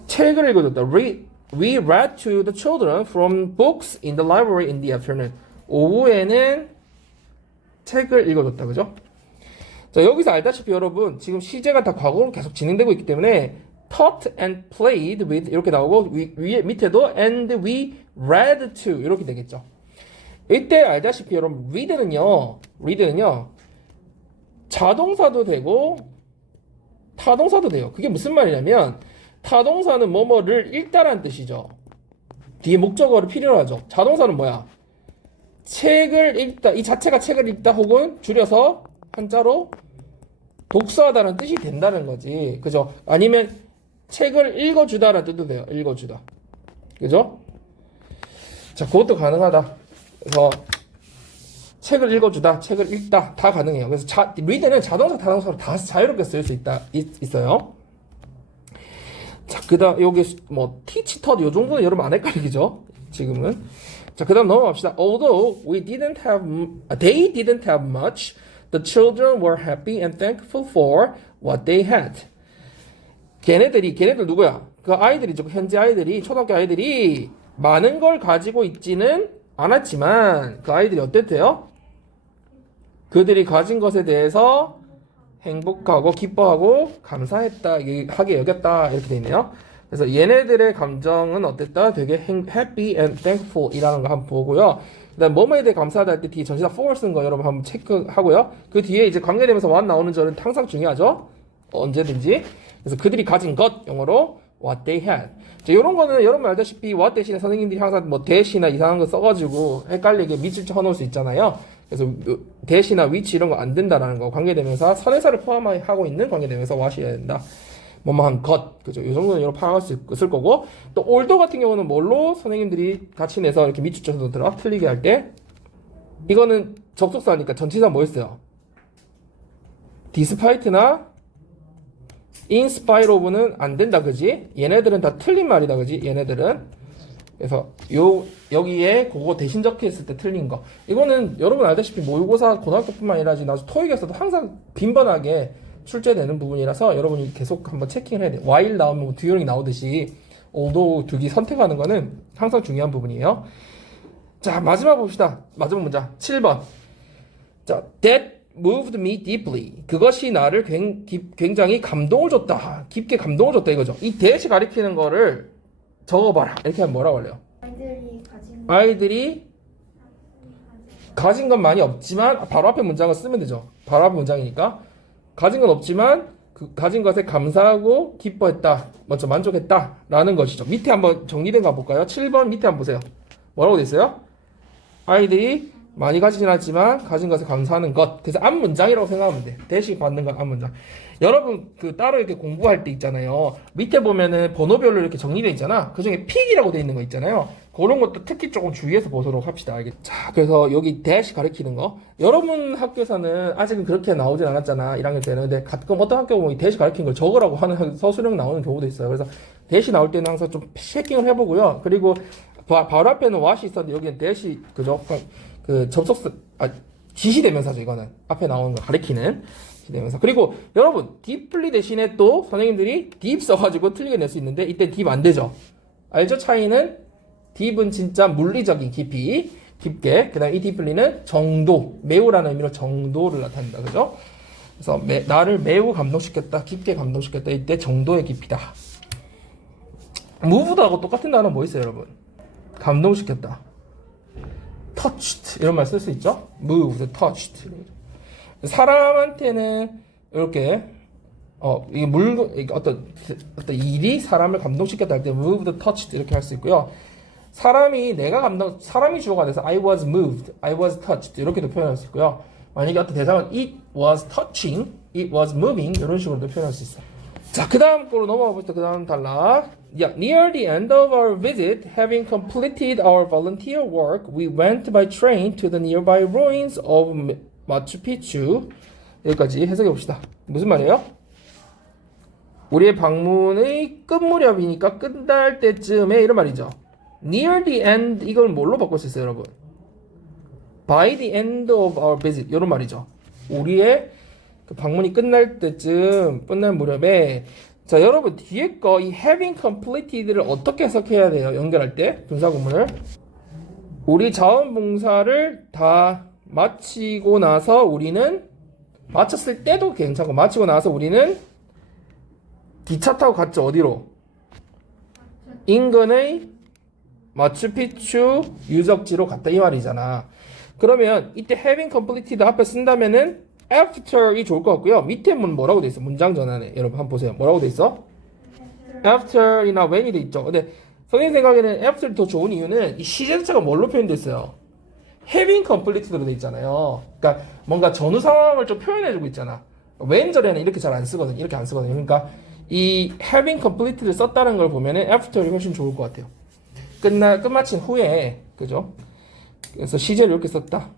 책을 읽어줬다. We read to the children from books in the library in the afternoon. 오후에는 책을 읽어줬다, 그죠? 자, 여기서 알다시피 여러분 지금 시제가 다 과거로 계속 진행되고 있기 때문에 taught and played with 이렇게 나오고 위에 밑에도 and we read to 이렇게 되겠죠. 이때 알다시피 여러분 read는요 자동사도 되고 타동사도 돼요. 그게 무슨 말이냐면 타동사는 뭐뭐를 읽다라는 뜻이죠. 뒤에 목적어를 필요로 하죠. 자동사는 뭐야? 책을 읽다, 이 자체가 책을 읽다 혹은 줄여서 한자로 독서하다는 뜻이 된다는 거지. 그죠? 아니면 책을 읽어주다라는 뜻도 돼요. 읽어주다. 그죠? 자, 그것도 가능하다. 그래서 책을 읽어주다, 책을 읽다 다 가능해요. 그래서 read는 자동사, 타동사로 다 자유롭게 쓸 수 있어요. 자, 그다음 여기 뭐 teach, taught 요 정도는 여러분 안 헷갈리죠? 지금은. 자, 그다음 넘어갑시다. Although they didn't have much, the children were happy and thankful for what they had. 걔네들 누구야? 그 아이들이죠. 현재 아이들이, 초등학교 아이들이 많은 걸 가지고 있지는 않았지만 그 아이들이 어땠대요? 그들이 가진 것에 대해서 행복하고 기뻐하고 감사했다, 하게 여겼다 이렇게 돼 있네요. 그래서 얘네들의 감정은 어땠다? 되게 happy and thankful 이라는 거 한번 보고요. 그 다음 뭐뭐에 대해 감사하다 할 때 뒤에 전치사 for 쓰는 거 여러분 한번 체크하고요. 그 뒤에 이제 관계되면서 what 나오는 절은 항상 중요하죠. 언제든지. 그래서 그들이 가진 것 영어로 what they had. 자, 이런 거는 여러분 알다시피 what 대신에 선생님들이 항상 뭐 대시나 이상한 거 써가지고 헷갈리게 밑줄 쳐놓을 수 있잖아요. 그래서 대시나 which 이런 거 안 된다라는 거, 관계대명사 선행사를 포함하고 있는 관계대명사 what이어야 된다. 뭐뭐한 것, 그죠? 이 정도는 여러분 파악할 수 있을 거고, 또 older 같은 경우는 뭘로 선생님들이 같이 내서 이렇게 밑줄 쳐서 들어 틀리게 할 때, 이거는 접속사니까 전치사 뭐였어요? despite나 in spite of는 안 된다, 그지? 얘네들은 다 틀린 말이다, 그지? 얘네들은 그래서 여기에 그거 대신 적혀있을 때 틀린 거. 이거는 여러분 알다시피 모의고사 고등학교뿐만 아니라 지금 나중에 토익에서도 항상 빈번하게 출제되는 부분이라서 여러분이 계속 한번 체킹을 해야 돼요. while 나오면 뭐 during 나오듯이 although 두기 선택하는 거는 항상 중요한 부분이에요. 자, 마지막 봅시다. 마지막 문장 7번. 자, that moved me deeply. 그것이 나를 굉장히 감동을 줬다. 깊게 감동을 줬다 이거죠. 이 that이 가리키는 거를 적어봐라. 이렇게 하면 뭐라고 할래요? 아이들이 가진 건 많이 없지만 바로 앞에 문장을 쓰면 되죠. 바로 앞에 문장이니까 가진 건 없지만 그 가진 것에 감사하고 기뻐했다. 먼저 만족했다. 라는 것이죠. 밑에 한번 정리된 거 볼까요? 7번 밑에 한번 보세요. 뭐라고 돼 있어요? 아이들이 많이 가지진 않지만 가진 것에 감사하는 것. 그래서 앞 문장이라고 생각하면 돼. 대신 받는 건 앞 문장. 여러분 그 따로 이렇게 공부할 때 있잖아요. 밑에 보면은 번호별로 이렇게 정리되어 있잖아. 그 중에 픽이라고 되어 있는 거 있잖아요. 그런 것도 특히 조금 주의해서 보도록 합시다. 알겠죠? 자, 그래서 여기 대시 가리키는 거. 여러분 학교에서는 아직은 그렇게 나오진 않았잖아. 1학년 때는. 근데 가끔 어떤 학교 보면 이 대시 가리키는 걸 적으라고 하는 서술형 나오는 경우도 있어요. 그래서 대시 나올 때는 항상 좀 체킹을 해보고요. 그리고 바로 앞에는 what이 있었는데 여기는 대시 그죠? 그 접속사 지시대명사죠. 이거는 앞에 나오는 거 가리키는 지시대명사. 그리고 여러분 deeply 대신에 또 선생님들이 deep 써가지고 틀리게 낼 수 있는데 이때 deep 안 되죠. 알죠? 차이는 deep은 진짜 물리적인 깊이 깊게. 그 다음에 이 deeply는 정도 매우라는 의미로 정도를 나타낸다. 그죠? 그래서 나를 매우 감동시켰다. 깊게 감동시켰다. 이때 정도의 깊이다. moved하고 똑같은 단어 뭐 있어요 여러분? 감동시켰다. touched 이런 말 쓸 수 있죠? moved, touched. 사람한테는 이렇게 이게 어떤 일이 사람을 감동시켰다 할 때 moved, touched 이렇게 할 수 있고요. 사람이 주어가 돼서 I was moved, I was touched 이렇게도 표현할 수 있고요. 만약에 어떤 대상은 it was touching, it was moving 이런 식으로도 표현할 수 있어요. 자, 그 다음 거로 넘어가 볼 때 그 다음 단락. Near the end of our visit, having completed our volunteer work, we went by train to the nearby ruins of Machu Picchu. 여기까지 해석해 봅시다. 무슨 말이에요? 우리의 방문의 끝 무렵이니까 끝날 때쯤에 이런 말이죠. Near the end 이걸 뭘로 바꿀 수 있어요, 여러분? By the end of our visit 이런 말이죠. 우리의 그 방문이 끝날 때쯤 끝날 무렵에 자 여러분 뒤에 거 이 having completed를 어떻게 해석해야 돼요? 연결할 때 분사구문을 우리 자원봉사를 다 마치고 나서 우리는 마쳤을 때도 괜찮고 마치고 나서 우리는 기차 타고 갔죠. 어디로? 인근의 마추픽추 유적지로 갔다 이 말이잖아. 그러면 이때 having completed 앞에 쓴다면은 after이 좋을 것 같고요. 밑에 뭐라고 돼 있어? 문장 전환에 여러분 한번 보세요. 뭐라고 돼 있어? after이나 when이 돼 있죠. 근데 선생님 생각에는 after이 더 좋은 이유는 이 시제 자체가 뭘로 표현돼 있어요? having completed로 돼 있잖아요. 그러니까 뭔가 전후 상황을 좀 표현해주고 있잖아. when 절에는 이렇게 잘 안 쓰거든요. 이렇게 안 쓰거든요. 그러니까 이 having completed를 썼다는 걸 보면은 after이 훨씬 좋을 것 같아요. 끝마친 후에 그죠? 그래서 시제를 이렇게 썼다.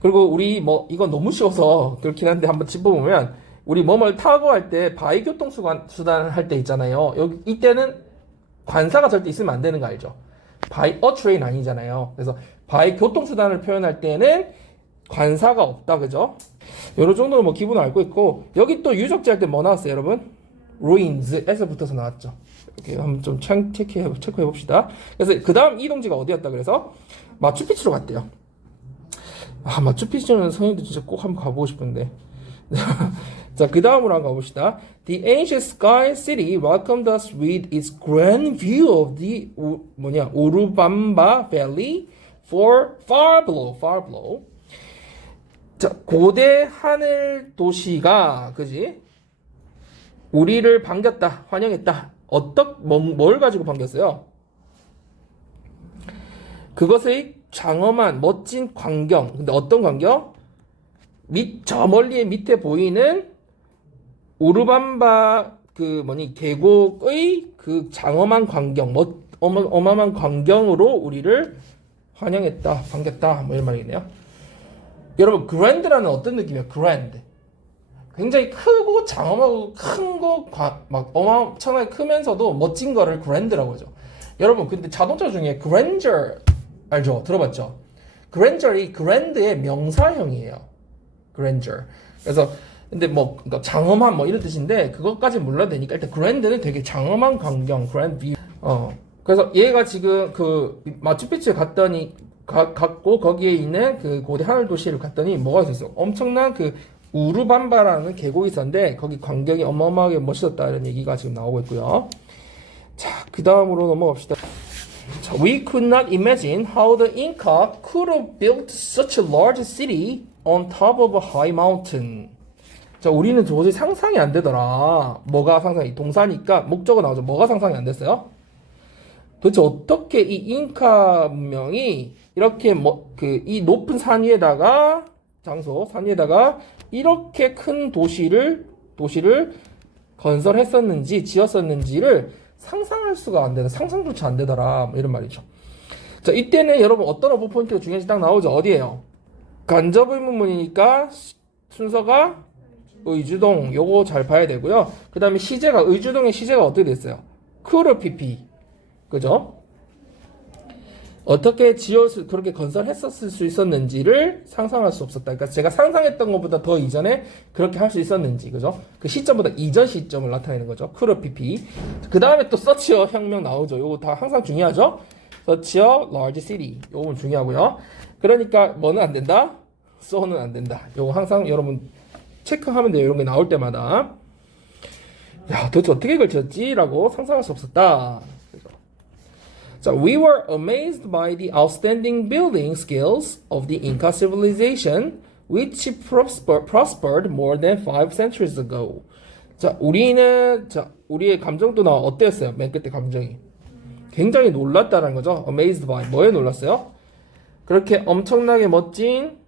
그리고 우리 이건 너무 쉬워서 그렇긴 한데 한번 짚어보면 우리 뭐뭘 타고 할 때 바이 교통수단 할 때 있잖아요. 이때는 관사가 절대 있으면 안 되는 거 알죠? 바이 a train 아니잖아요. 그래서 바이 교통수단을 표현할 때는 관사가 없다. 그죠? 요런 정도로 기본을 알고 있고 여기 또 유적지 할 때 뭐 나왔어요 여러분? ruins에서 붙어서 나왔죠. 이렇게 한번 좀 체크해 봅시다. 그래서 그 다음 이동지가 어디였다 그래서 마추픽추로 갔대요. 마추픽추는 선생님도 진짜 꼭 한번 가보고 싶은데. 자, 그 다음으로 한번 가봅시다. The ancient sky city welcomed us with its grand view of the Urubamba Valley far below. 자, 고대 하늘 도시가 그지? 우리를 반겼다, 환영했다. 뭘 가지고 반겼어요? 그것의 장엄한 멋진 광경. 근데 어떤 광경? 저 멀리에 밑에 보이는 우르밤바 계곡의 그 장엄한 광경, 어마어마한 광경으로 우리를 환영했다, 반겼다, 이런 말이겠네요. 여러분, grand라는 어떤 느낌이에요? grand. 굉장히 크고 장엄하고 큰 거, 엄청나게 크면서도 멋진 거를 grand라고 하죠. 여러분 근데 자동차 중에 grandeur 알죠? 들어봤죠? grandeur이 grand의 명사형이에요. grandeur. 그래서 근데 뭐 그러니까 장엄한 뭐 이런 뜻인데 그것까지 몰라도 되니까 일단 grand는 되게 장엄한 광경, grand view. 그래서 얘가 지금 그 마추픽추에 갔더니 갔고 거기에 있는 그 고대 하늘 도시를 갔더니 뭐가 있었어? 엄청난 그 우르밤바라는 계곡이 있었는데 거기 광경이 어마어마하게 멋있었다 이런 얘기가 지금 나오고 있고요. 자, 그 다음으로 넘어갑시다. 자, We could not imagine how the Inca could have built such a large city on top of a high mountain. 자, 우리는 도저히 상상이 안 되더라. 뭐가 상상이? 동사니까 목적어 나오죠. 뭐가 상상이 안 됐어요? 도대체 어떻게 이 잉카 문명이 이렇게 이 높은 산 위에다가 산 위에다가 이렇게 큰 도시를 건설했었는지 지었었는지를 상상할 수가 안 되다. 상상조차 안 되더라. 이런 말이죠. 자, 이때는 여러분 어떤 어법 포인트가 중요한지 딱 나오죠. 어디에요? 간접 의문문이니까 순서가 의주동. 요거 잘 봐야 되고요. 그 다음에 시제가 의주동의 시제가 어떻게 됐어요? could pp. 그죠? 어떻게 그렇게 건설했었을 수 있었는지를 상상할 수 없었다. 그러니까 제가 상상했던 것보다 더 이전에 그렇게 할 수 있었는지, 그죠? 그 시점보다 이전 시점을 나타내는 거죠. could pp. 그 다음에 또 서치어 혁명 나오죠. 요거 다 항상 중요하죠? 서치어 large city. 요건 중요하고요. 그러니까 뭐는 안 된다? so는 안 된다. 요거 항상 여러분 체크하면 돼요. 이런 게 나올 때마다. 야, 도대체 어떻게 걸쳤지? 라고 상상할 수 없었다. So we were amazed by the outstanding building skills of the Inca civilization, which prospered more than 5 centuries ago. 자, 우리의 감정도 어땠어요? 맨 끝에 감정이. 굉장히 놀랐다는 거죠. Amazed by. 뭐에 놀랐어요? 그렇게 엄청나게 멋진,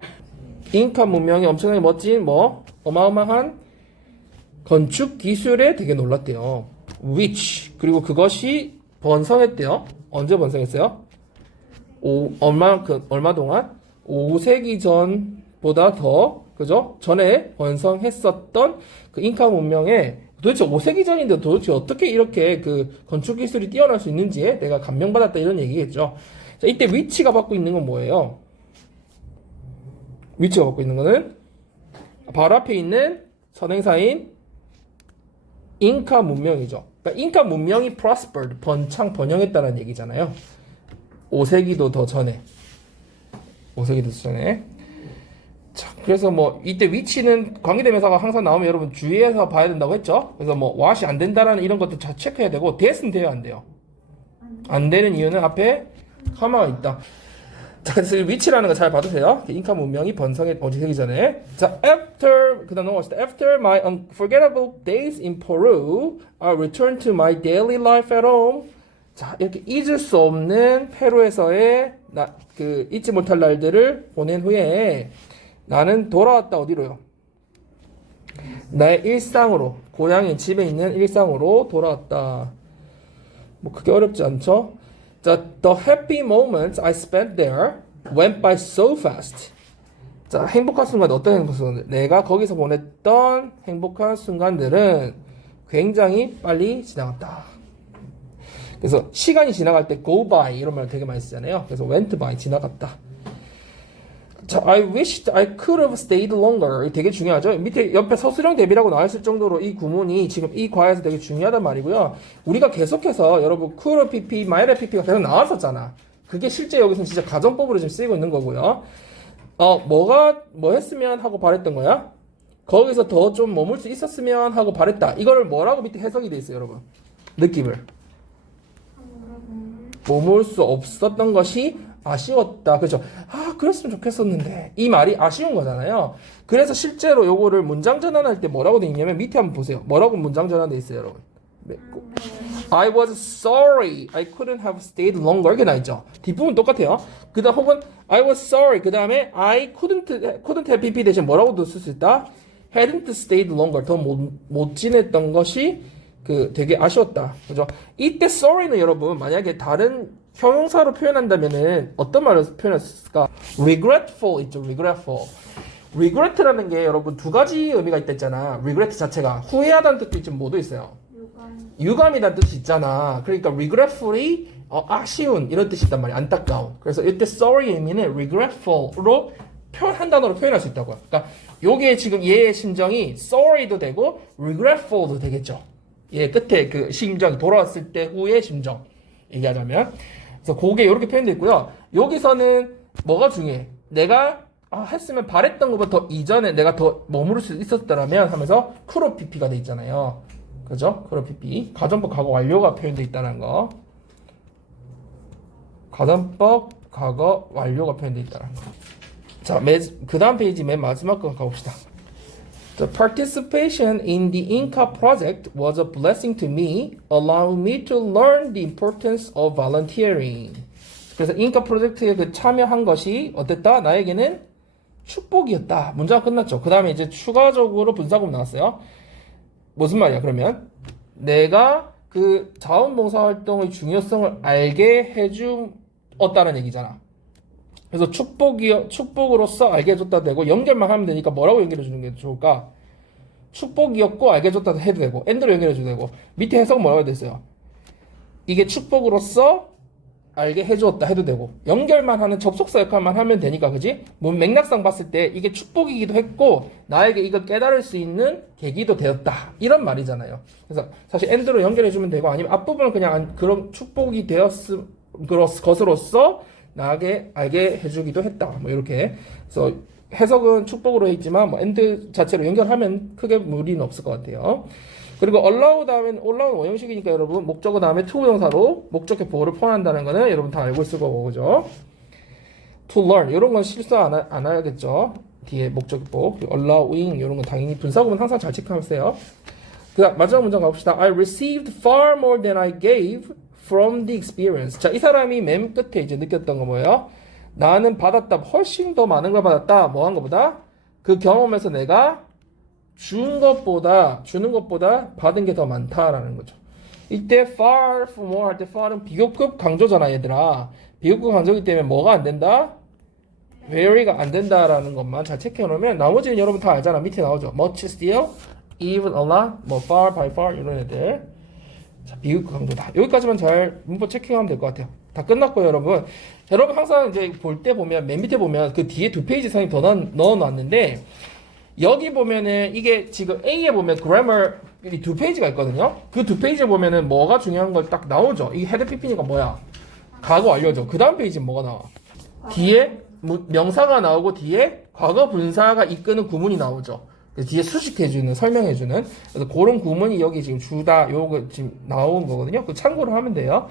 잉카 문명이 엄청나게 멋진, 어마어마한 건축 기술에 되게 놀랐대요. Which. 그리고 그것이 번성했대요. 언제 번성했어요? 얼마 동안? 5세기 전보다 더, 그죠? 전에 번성했었던 그 잉카 문명에 도대체 5세기 전인데 도대체 어떻게 이렇게 그 건축 기술이 뛰어날 수 있는지에 내가 감명받았다 이런 얘기겠죠. 자, 이때 위치가 받고 있는 건 뭐예요? 위치가 받고 있는 거는 바로 앞에 있는 선행사인 잉카 문명이죠. 그러니까 잉카 문명이 prospered, 번영했다는 얘기잖아요. 5세기도 더 전에. 자, 그래서 이때 위치는 관계대명사가 항상 나오면 여러분 주의해서 봐야 된다고 했죠. 그래서 what이 안 된다라는 이런 것도 다 체크해야 되고, that은 돼요, 안 돼요? 안 되는 이유는 앞에 카마가 있다. 자, 그래서 위치라는 거 잘 봐두세요. 잉카 문명이 번성하기 전에. 자, 그다음 넘어갑시다. After my unforgettable days in Peru, I returned to my daily life at home. 자, 이렇게 잊을 수 없는 페루에서의 잊지 못할 날들을 보낸 후에 나는 돌아왔다. 어디로요? 나의 일상으로, 고향인 집에 있는 일상으로 돌아왔다. 그게 어렵지 않죠? 자, the happy moments I spent there went by so fast. 자, 행복한 순간, 어떤 행복한 순간들? 내가 거기서 보냈던 행복한 순간들은 굉장히 빨리 지나갔다. 그래서 시간이 지나갈 때 go by 이런 말 되게 많이 쓰잖아요. 그래서 went by, 지나갔다. 자, I wished I could have stayed longer. 되게 중요하죠. 밑에 옆에 서술형 대비라고 나와 있을 정도로 이 구문이 지금 이 과에서 되게 중요하단 말이고요. 우리가 계속해서 여러분 could have pp, might have pp가 계속 나왔었잖아. 그게 실제 여기서는 진짜 가정법으로 지금 쓰이고 있는 거고요. 뭐 했으면 하고 바랬던 거야? 거기서 더 좀 머물 수 있었으면 하고 바랬다. 이거를 뭐라고 밑에 해석이 돼 있어요, 여러분? 느낌을. 머물 수 없었던 것이 아쉬웠다. 그렇죠? 그랬으면 좋겠었는데. 이 말이 아쉬운 거잖아요. 그래서 실제로 요거를 문장 전환할 때 뭐라고 돼 있냐면 밑에 한번 보세요. 뭐라고 문장 전환돼 있어요, 여러분? I was sorry I couldn't have stayed longer. 이렇게 나있죠. 뒷부분 똑같아요. 그 다음 혹은 I was sorry 그 다음에 I couldn't have pp 대신 뭐라고도 쓸 수 있다? hadn't stayed longer. 더 못 지냈던 것이 되게 아쉬웠다. 그죠? 이때 sorry는 여러분 만약에 다른 형용사로 표현한다면은 어떤 말로 표현했을까? regretful 있죠. regret라는 게 여러분 두 가지 의미가 있다 했잖아. regret 자체가 후회하다는 뜻도 있지만 뭐도 있어요. 유감이란 뜻이 있잖아. 그러니까 regretfully 아쉬운 이런 뜻이 있단 말이야. 안타까운. 그래서 이때 sorry의 의미는 regretful로 한 단어로 표현할 수 있다고요. 그러니까 요게 지금 얘의 심정이 sorry도 되고 regretful도 되겠죠. 얘 끝에 그 심정이 돌아왔을 때 후의 심정 얘기하자면. 그래서 그게 이렇게 표현되어 있고요. 여기서는 뭐가 중요해? 내가 했으면 바랬던 것보다 더 이전에 내가 더 머무를 수 있었더라면 하면서 크로피피가 돼 있잖아요. 그죠? 크로피피. 가정법 과거 완료가 표현되어 있다는 거. 가정법 과거 완료가 표현되어 있다는 거. 자, 그 다음 페이지 맨 마지막 거 가봅시다. The participation in the Inca project was a blessing to me, allowing me to learn the importance of volunteering. 그래서 인카 프로젝트에 그 참여한 것이 어땠다? 나에게는 축복이었다. 문제가 끝났죠. 그 다음에 이제 추가적으로 분사금 나왔어요. 무슨 말이야, 그러면? 내가 그 자원봉사활동의 중요성을 알게 해주었다는 얘기잖아. 그래서 축복으로서 알게 해줬다 되고, 연결만 하면 되니까 뭐라고 연결해주는 게 좋을까? 축복이었고, 알게 해줬다 해도 되고, 엔드로 연결해줘도 되고, 밑에 해석은 뭐라고 됐어요? 이게 축복으로서 알게 해주었다 해도 되고, 연결만 하는 접속사 역할만 하면 되니까, 그지? 맥락상 봤을 때 이게 축복이기도 했고, 나에게 이걸 깨달을 수 있는 계기도 되었다. 이런 말이잖아요. 그래서 사실 엔드로 연결해주면 되고, 아니면 앞부분은 그냥 그런 축복이 되었을 것으로서 나에게 알게 해주기도 했다. 뭐 이렇게. 그래서 해석은 축복으로 했지만 뭐 엔드 자체로 연결하면 크게 무리는 없을 것 같아요. 그리고 allow 다음엔 allow는 원형식이니까 여러분 목적어 다음에 to 동사로 목적의 보호를 포함한다는 거는 여러분 다 알고 있을 거고 그죠? to learn 이런 건 실수 안 해야겠죠. 뒤에 목적의 보호, allowing 이런 건 당연히 분사구문 항상 잘 체크하세요. 그 마지막 문장 가봅시다. I received far more than I gave from the experience. 자, 이 사람이 맨 끝에 이제 느꼈던 거 뭐예요? 나는 받았다. 훨씬 더 많은 걸 받았다. 뭐 한 것보다? 그 경험에서 내가 주는 것보다 받은 게 더 많다라는 거죠. 이때 far from more 할 때 far은 비교급 강조잖아, 얘들아. 비교급 강조이기 때문에 뭐가 안 된다? very가 안 된다라는 것만 잘 체크해 놓으면 나머지는 여러분 다 알잖아. 밑에 나오죠. much, still, even, a lot, 뭐 far, by far 이런 애들. 자, 비교급 강조다. 여기까지만 잘 문법 체크하면 될 것 같아요. 다 끝났고요, 여러분. 여러분 항상 이제 볼 때 보면 맨 밑에 보면 그 뒤에 2페이지 상에 더 넣어놨는데 여기 보면은 이게 지금 A에 보면 grammar 이 2페이지가 있거든요. 그 2페이지에 보면은 뭐가 중요한 걸 딱 나오죠. 이 헤드 PP니까 뭐야? 과거 완료죠. 그 다음 페이지는 뭐가 나와? 뒤에 명사가 나오고 뒤에 과거 분사가 이끄는 구문이 나오죠. 뒤에 수식해주는, 설명해주는. 그래서 그런 구문이 여기 지금 주다, 요거 지금 나온 거거든요. 그 참고를 하면 돼요.